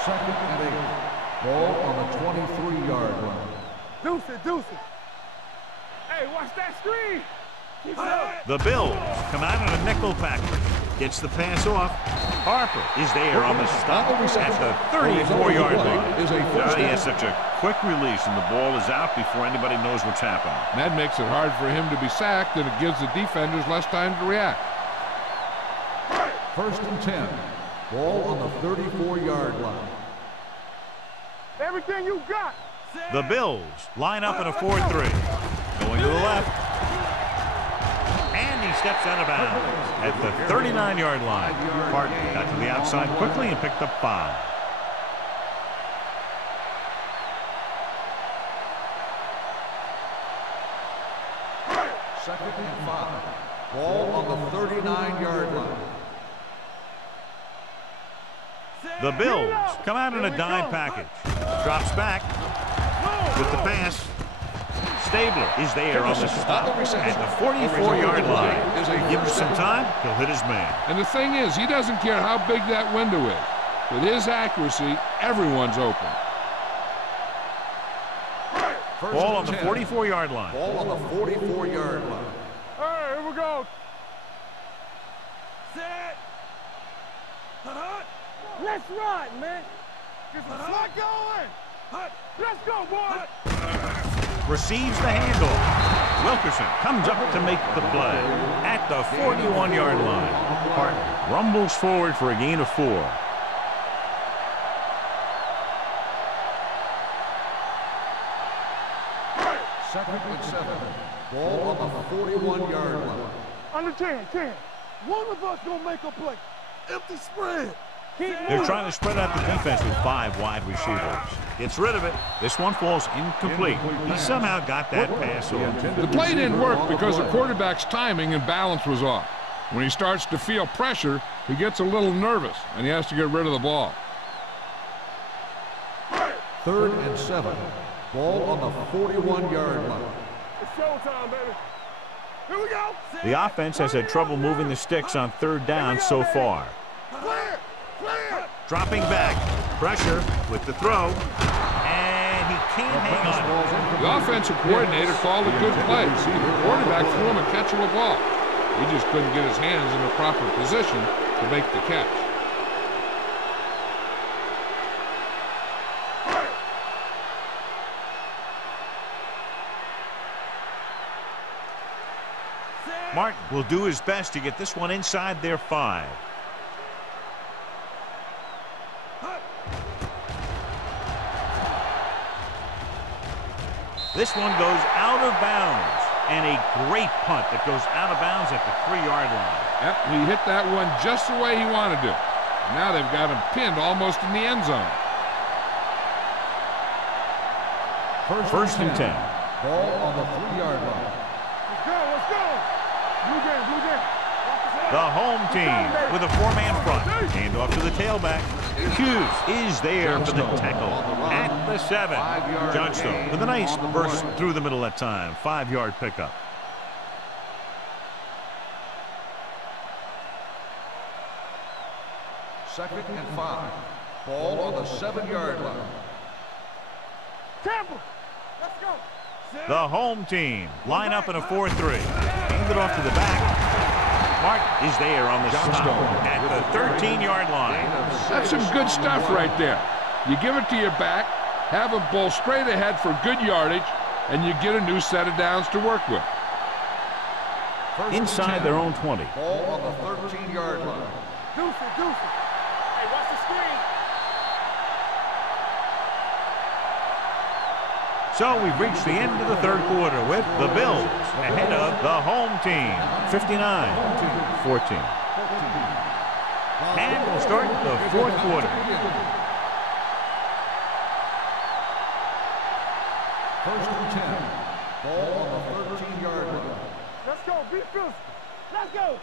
Second and 8. Ball on the 23-yard line. Deuce it. Hey, watch that screen. The Bills come out in a nickel package. Gets the pass off. Harper is there on the stop at the 34-yard line. He has such a quick release, and the ball is out before anybody knows what's happening. That makes it hard for him to be sacked, and it gives the defenders less time to react. 1st and 10. Ball on the 34-yard line. Everything you got. The Bills line up in a 4-3. Going to the left. And he steps out of bounds at the 39-yard line. Hart got to the outside quickly and picked up 5. Second and 5. Ball on the 39-yard line. The Bills come out in a dime package. Drops back with the pass. Stabler is there on the stop at the 44-yard line. Give him some time, he'll hit his man. And the thing is, he doesn't care how big that window is. With his accuracy, everyone's open. Ball on the 44-yard line. Ball on the 44-yard line. All right, here we go. Let's run, man. Get some slot going. Let's go, boy. Receives the handoff. Wilkerson comes up to make the play at the 41-yard line. Hart rumbles forward for a gain of 4. Second and 7. Ball on the 41-yard line. Under 10. One of us gonna make a play. Empty spread. They're trying to spread out the defense with 5 wide receivers. Gets rid of it. This one falls incomplete. He somehow got that pass off. The play didn't work because the quarterback's timing and balance was off. When he starts to feel pressure, he gets a little nervous, and he has to get rid of the ball. Third and 7. Ball on the 41-yard line. It's showtime, baby. Here we go. The offense has had trouble moving the sticks on 3rd down so far. Clear. Dropping back. Pressure with the throw. And he can't hang on. The offensive coordinator called a good play. The quarterback threw him a catchable ball. He just couldn't get his hands in the proper position to make the catch. Martin will do his best to get this one inside their 5. This one goes out of bounds. And a great punt that goes out of bounds at the 3-yard line. Yep, he hit that one just the way he wanted to. Now they've got him pinned almost in the end zone. First and 10. Ball on the 3-yard line. Let's go. Blue game. The home team with a 4-man front. Hand off to the tailback. Hughes is there for the tackle at the 7. Johnstone with a nice burst through the middle that time. 5-yard pickup. Second and 5. Ball on the 7-yard line. Tampa. Let's go. The home team line up in a 4-3. Hand it off to the back. Martin is there on the stop at the 13-yard line. That's some good stuff right there. You give it to your back, have him bowl straight ahead for good yardage, and you get a new set of downs to work with. Inside their own 20. Ball on the 13-yard line. Deuce it. Hey, watch the screen. So we've reached the end of the 3rd quarter with the Bills ahead of the home team, 59-14. And we'll start the 4th quarter. First and 10. Ball on the 13-yard line. Let's go. Be physical. Let's go.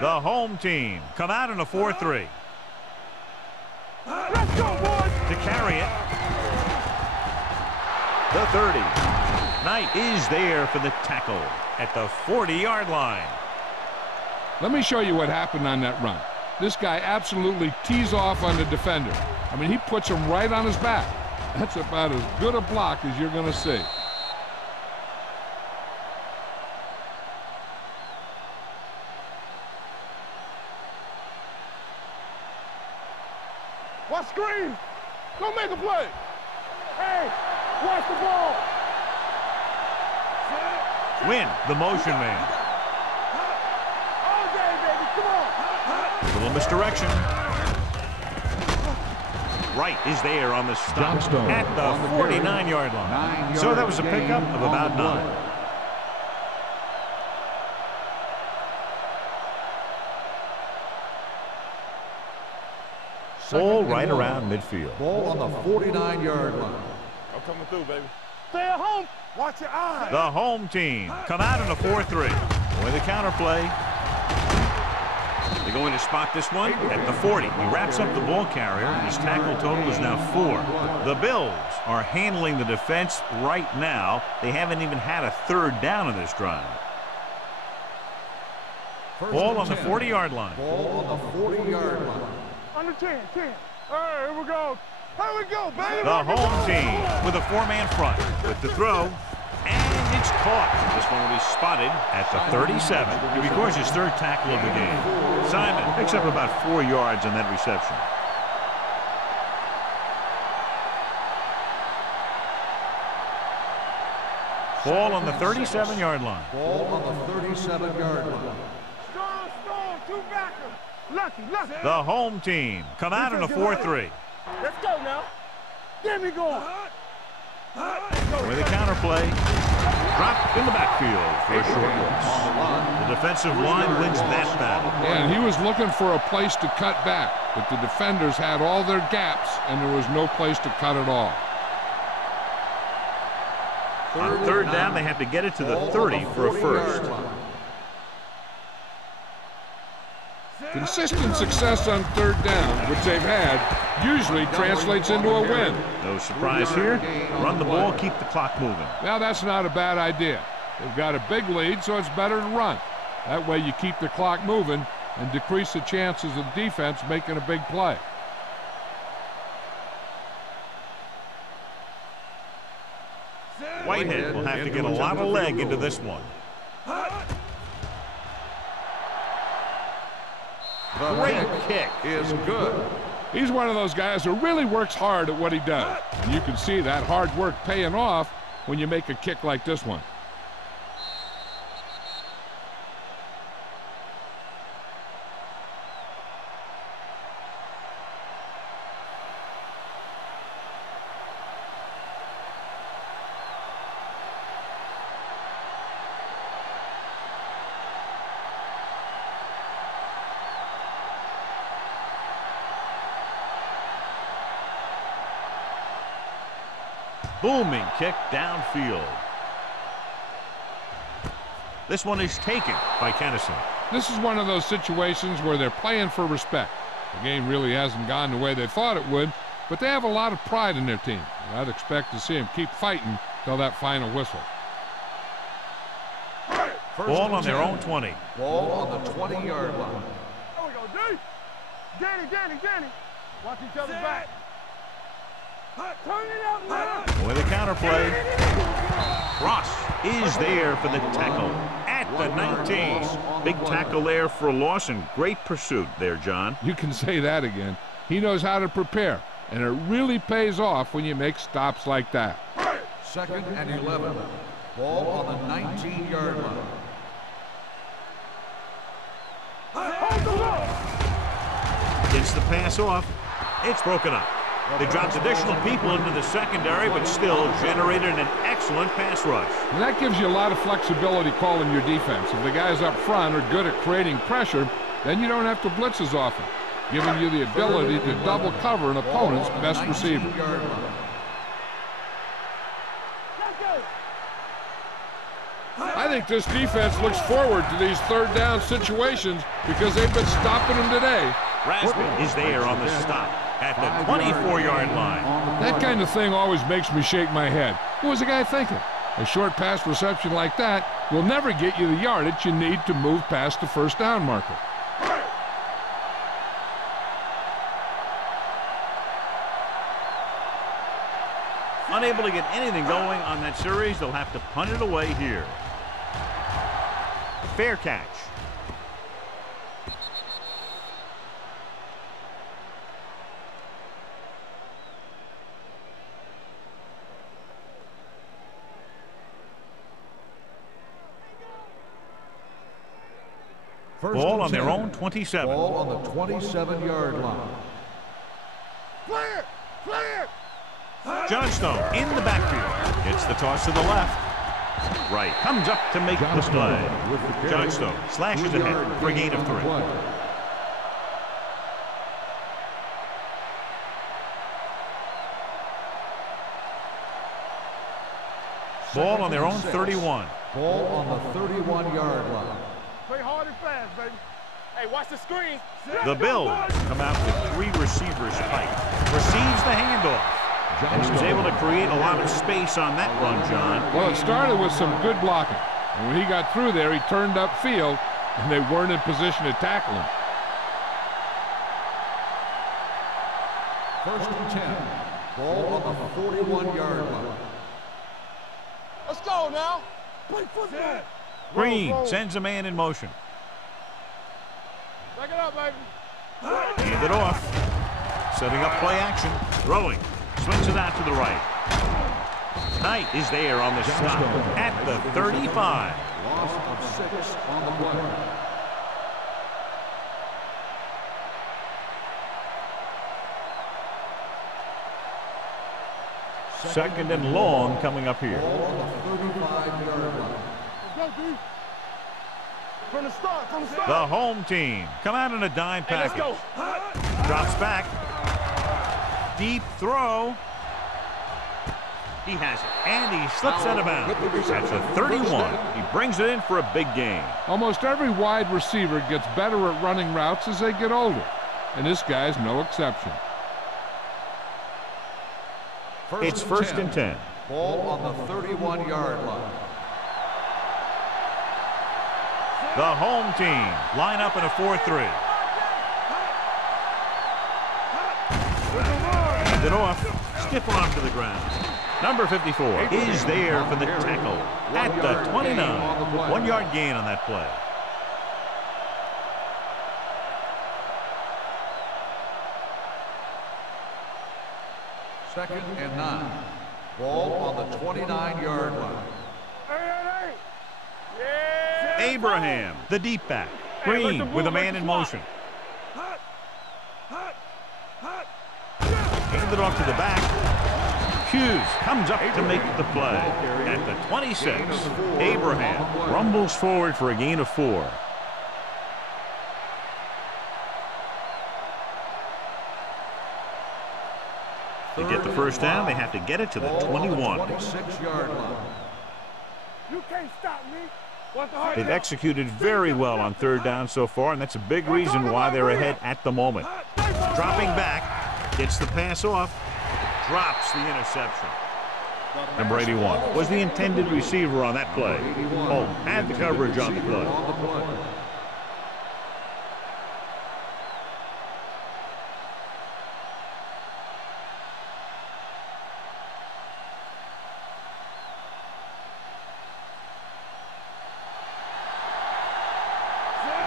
The home team come out in a 4-3. Let's go, boys. To carry it. The 30. Knight is there for the tackle at the 40-yard line. Let me show you what happened on that run. This guy absolutely tees off on the defender. I mean, he puts him right on his back. That's about as good a block as you're going to see. Watch screen. Don't make a play. Hey, watch the ball. Win the motion man. All day, baby. Come on. Little misdirection. Wright is there on the stop at the 49-yard line. So that was a pickup of about 9. Ball right around midfield. Ball on the 49-yard line. I'm coming through, baby. Stay at home. Watch your eyes. The home team come out in a 4-3. With the counterplay. They're going to spot this one at the 40. He wraps up the ball carrier. His tackle total is now 4. The Bills are handling the defense right now. They haven't even had a 3rd down in this drive. Ball on the 40-yard line. Ball on the 40-yard line. Under 10. All right, here we go. Here we go, baby. The home team with a 4-man front with the throw. And it's caught. This one will be spotted at the 37. He records his 3rd tackle of the game. Simon picks up about 4 yards on that reception. Ball on the 37-yard line. Ball on the 37-yard line. Strong, two backers. Lucky. The home team come out in a 4-3. Let's go now. Get me going. With a counterplay. Dropped in the backfield for a short loss. The defensive line wins that battle. And he was looking for a place to cut back, but the defenders had all their gaps, and there was no place to cut at all. On third down, they have to get it to the 30 for a first. Consistent success on third down, which they've had, usually translates into a win. No surprise here. Run the ball, keep the clock moving. Now, that's not a bad idea. They've got a big lead, so it's better to run. That way you keep the clock moving and decrease the chances of the defense making a big play. Whitehead will have to get a lot of leg into this one. Great kick. Is good. He's one of those guys who really works hard at what he does. And you can see that hard work paying off when you make a kick like this one. Booming kick downfield. This one is taken by Kennison. This is one of those situations where they're playing for respect. The game really hasn't gone the way they thought it would, but they have a lot of pride in their team. And I'd expect to see them keep fighting till that final whistle. Ball on their own 20. Ball on the 20-yard line. There we go, D. Danny. Watch each other back. Turn it out now. With a counterplay. Ross is there for the tackle at the 19. Big tackle there for a loss and great pursuit there, John. You can say that again. He knows how to prepare, and it really pays off when you make stops like that. 2nd and 11. Ball on the 19-yard line. Gets the pass off. It's broken up. They dropped additional people into the secondary, but still generated an excellent pass rush. And that gives you a lot of flexibility calling your defense. If the guys up front are good at creating pressure, then you don't have to blitz as often, giving you the ability to double cover an opponent's best receiver. I think this defense looks forward to these third down situations because they've been stopping them today. Rasmussen is there on the stop at the 24-yard line. That kind of thing always makes me shake my head. What was the guy thinking? A short pass reception like that will never get you the yardage you need to move past the first down marker. Unable to get anything going on that series, they'll have to punt it away here. Fair catch. Ball on their own 27. Ball on the 27-yard line. Clear! Johnstone in the backfield. Gets the toss to the left. Right. Comes up to make the play. Johnstone slashes ahead for a gain of 3. Ball on their own 31. Ball on the 31-yard line. Play hard and fast, baby. Hey, watch the screen. The Bills come out with 3 receivers tight. Receives the handoff. And he was able to create a lot of space on that run, John. Well, it started with some good blocking. And when he got through there, he turned upfield, and they weren't in position to tackle him. 1st and 10. Ball on the 41-yard line. Let's go now. Play football. Green sends a man in motion. Back it up, baby. Hand it off. Setting up play action. Throwing. Swings it out to the right. Knight is there on the stop at the 35. Loss of 6 on the play. Second and long coming up here. Ball on the 35-yard line. Let's go, D. From the start, from the start. The home team come out in a dime package. Hey, let's go. Drops back. Deep throw. He has it, and he slips out of bounds. That's a 31. He brings it in for a big gain. Almost every wide receiver gets better at running routes as they get older, and this guy's no exception. It's first and 10. Ball on the 31-yard line. The home team line up in a 4-3. Hand it off. Stiff arm to the ground. Number 54 is there for the tackle at the 29. 1 yard gain on that play. Second and 9. Ball on the 29-yard line. Abraham, the deep back. Green with a man in motion. Handed off to the back. Hughes comes up to make the play. At the 26, Abraham rumbles forward for a gain of 4. To get the first down, they have to get it to the 21. 26-yard line. You can't stop me. They've executed very well on third down so far, and that's a big reason why they're ahead at the moment. Dropping back, gets the pass off, drops the interception. Number 81 was the intended receiver on that play. Oh, had the coverage on the play.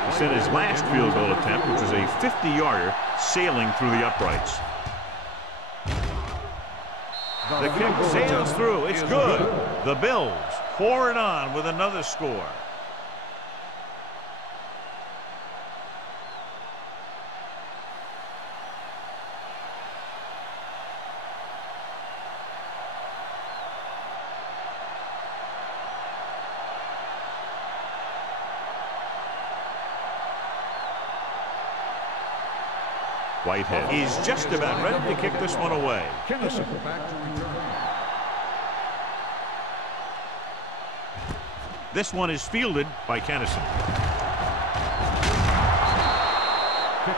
He set his last field goal attempt, which was a 50-yarder, sailing through the uprights. The kick sails through. It's good. The Bills pour it on with another score. Whitehead is just about ready to kick this one away. Kennison back to return. This one is fielded by Kennison.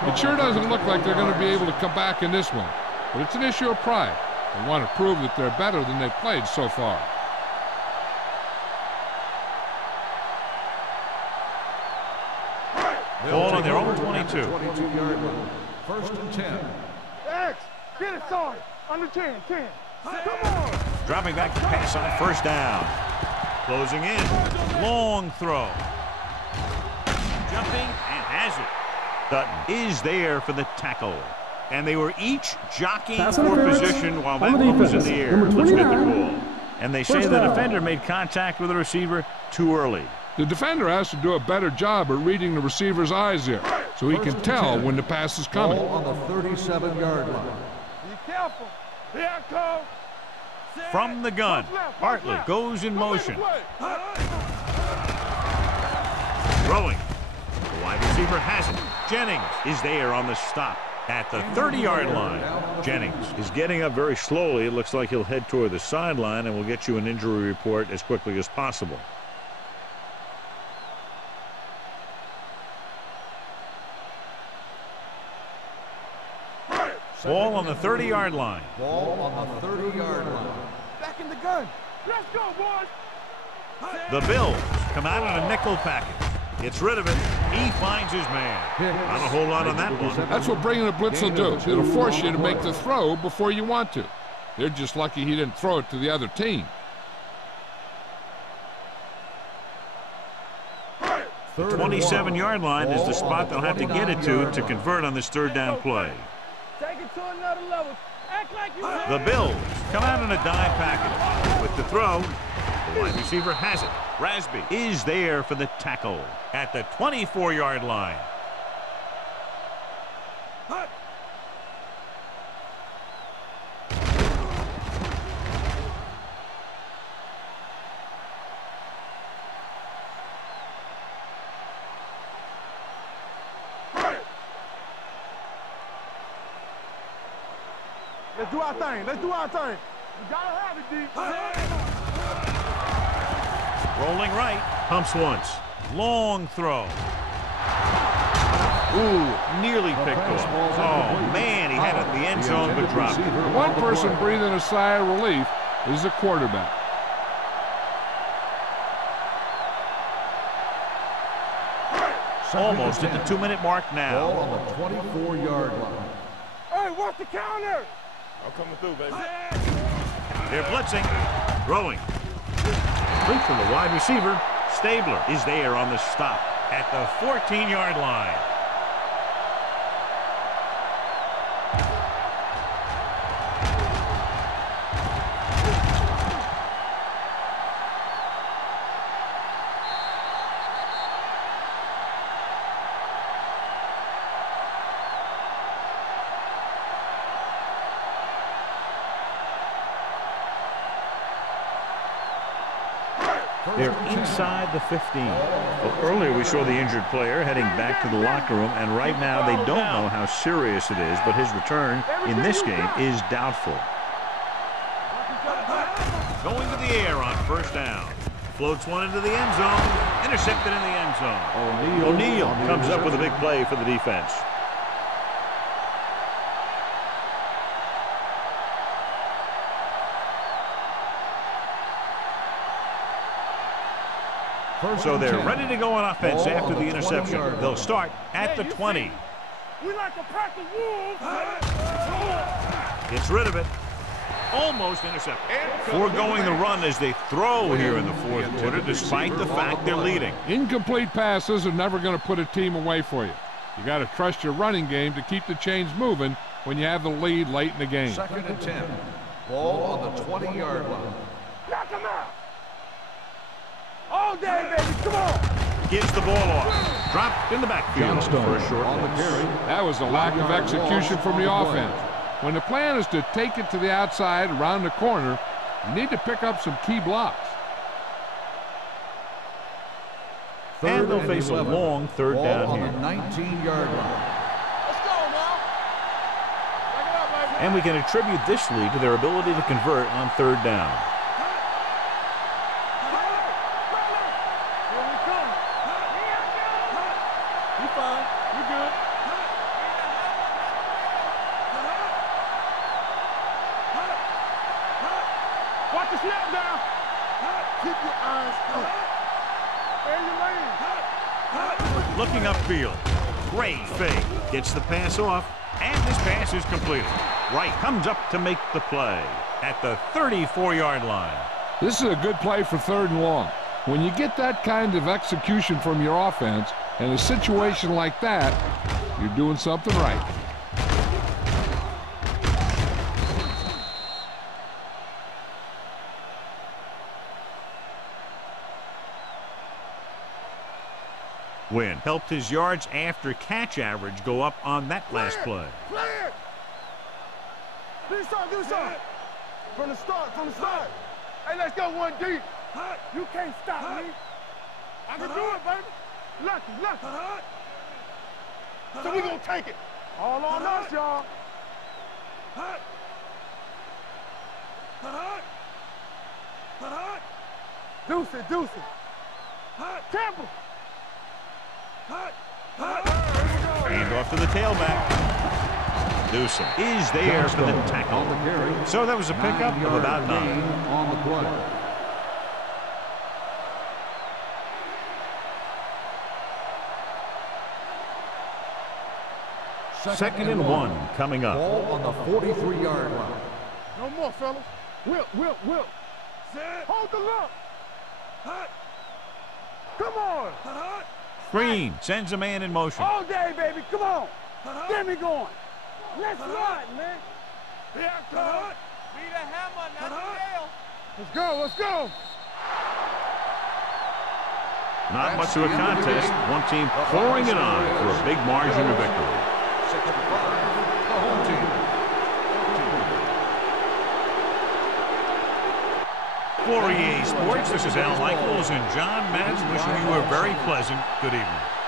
It sure doesn't look like they're going to be able to come back in this one, but it's an issue of pride. They want to prove that they're better than they've played so far. Ball on their own 22. 22-yard line. First and 10. X, get it started. Under 10, 10. Come on. Dropping back to pass on first down. Closing in. Long throw. Jumping and has it. Dutton is there for the tackle. And they were each jockeying for position while that one was in the air. Let's get the call. And they say the defender made contact with the receiver too early. The defender has to do a better job at reading the receiver's eyes there, so he can tell when the pass is coming. Ball on the 37-yard line. Be careful. Here I come. From the gun, Bartlett goes in motion. Throwing. The wide receiver has it. Jennings is there on the stop at the 30-yard line. Jennings is getting up very slowly. It looks like he'll head toward the sideline, and we'll get you an injury report as quickly as possible. Ball on the 30-yard line. Ball on the 30-yard line. Back in the gun. Let's go, boys. The Bills come out in a nickel package. Gets rid of it. He finds his man. Not a whole lot on that one. That's what bringing a blitz will do. It'll force you to make the throw before you want to. They're just lucky he didn't throw it to the other team. The 27-yard line is the spot they'll have to get it to convert on this third down play. Take it to another level. Act like you The Bills come out in a dime package with with the throw. The wide receiver has it. Rasby is there for the tackle at the 24-yard line. Let's do our thing. Let's do our thing. We gotta have it, D. Rolling right. Pumps once. Long throw. Ooh, nearly picked off. Oh, man, he had it in the end zone but dropped it. One person breathing a sigh of relief is the quarterback. Almost at the 2-minute mark now. Ball on the 24-yard line. Hey, what's the counter? I'm coming through, baby. They're blitzing. Throwing. Complete from the wide receiver. Stabler is there on the stop at the 14-yard line. They're inside the 15. Well, earlier we saw the injured player heading back to the locker room, and right now they don't know how serious it is, but his return in this game is doubtful. Going to the air on first down. Floats one into the end zone. Intercepted in the end zone. O'Neal comes up with a big play for the defense. So they're ready to go on offense after the interception. They'll start at the 20. We like a pack of wolves. Gets rid of it. Almost intercepted. Foregoing the run as they throw here in the fourth quarter, despite the fact they're leading. Incomplete passes are never going to put a team away for you. You got to trust your running game to keep the chains moving when you have the lead late in the game. 2nd and 10. Ball on the 20-yard line. Knock him out. All day, baby. Come on. Gives the ball off. Dropped in the backfield for a short loss. That was a lack of execution from the offense. When the plan is to take it to the outside around the corner, you need to pick up some key blocks. And they'll face a long third down on here. the 19-yard line. Let's go now. Back it up, baby. And we can attribute this lead to their ability to convert on third down. Watch the snap down. Keep your eyes up. Stay in your lane. Looking upfield. Great fake. Gets the pass off. And this pass is completed. Wright comes up to make the play at the 34-yard line. This is a good play for 3rd and long. When you get that kind of execution from your offense in a situation like that, you're doing something right. Win helped his yards after catch average go up on that last play. Play it. Do something. From the start. Hey, let's go 1D. You can't stop me. I can do it, baby. Lucky. So we gonna take it. All on us, y'all. Deuce it. Temple. Hand off to the tailback. Newsom is there for the tackle. So that was a pickup of about 9. On the play. Second and 1 coming up. Ball on the 43-yard line. No more, fellas. Whip. Hold the look. Come on. Green sends a man in motion. All day, baby. Come on. Get me going. Let's run, man. Here I come. Be the hammer, not the nail. Let's go, let's go. Not much of a contest. One team pouring it on for a big margin of victory. 6-5, the home team. For EA Sports, this is Al Michaels and John Madden wishing you a very pleasant good evening.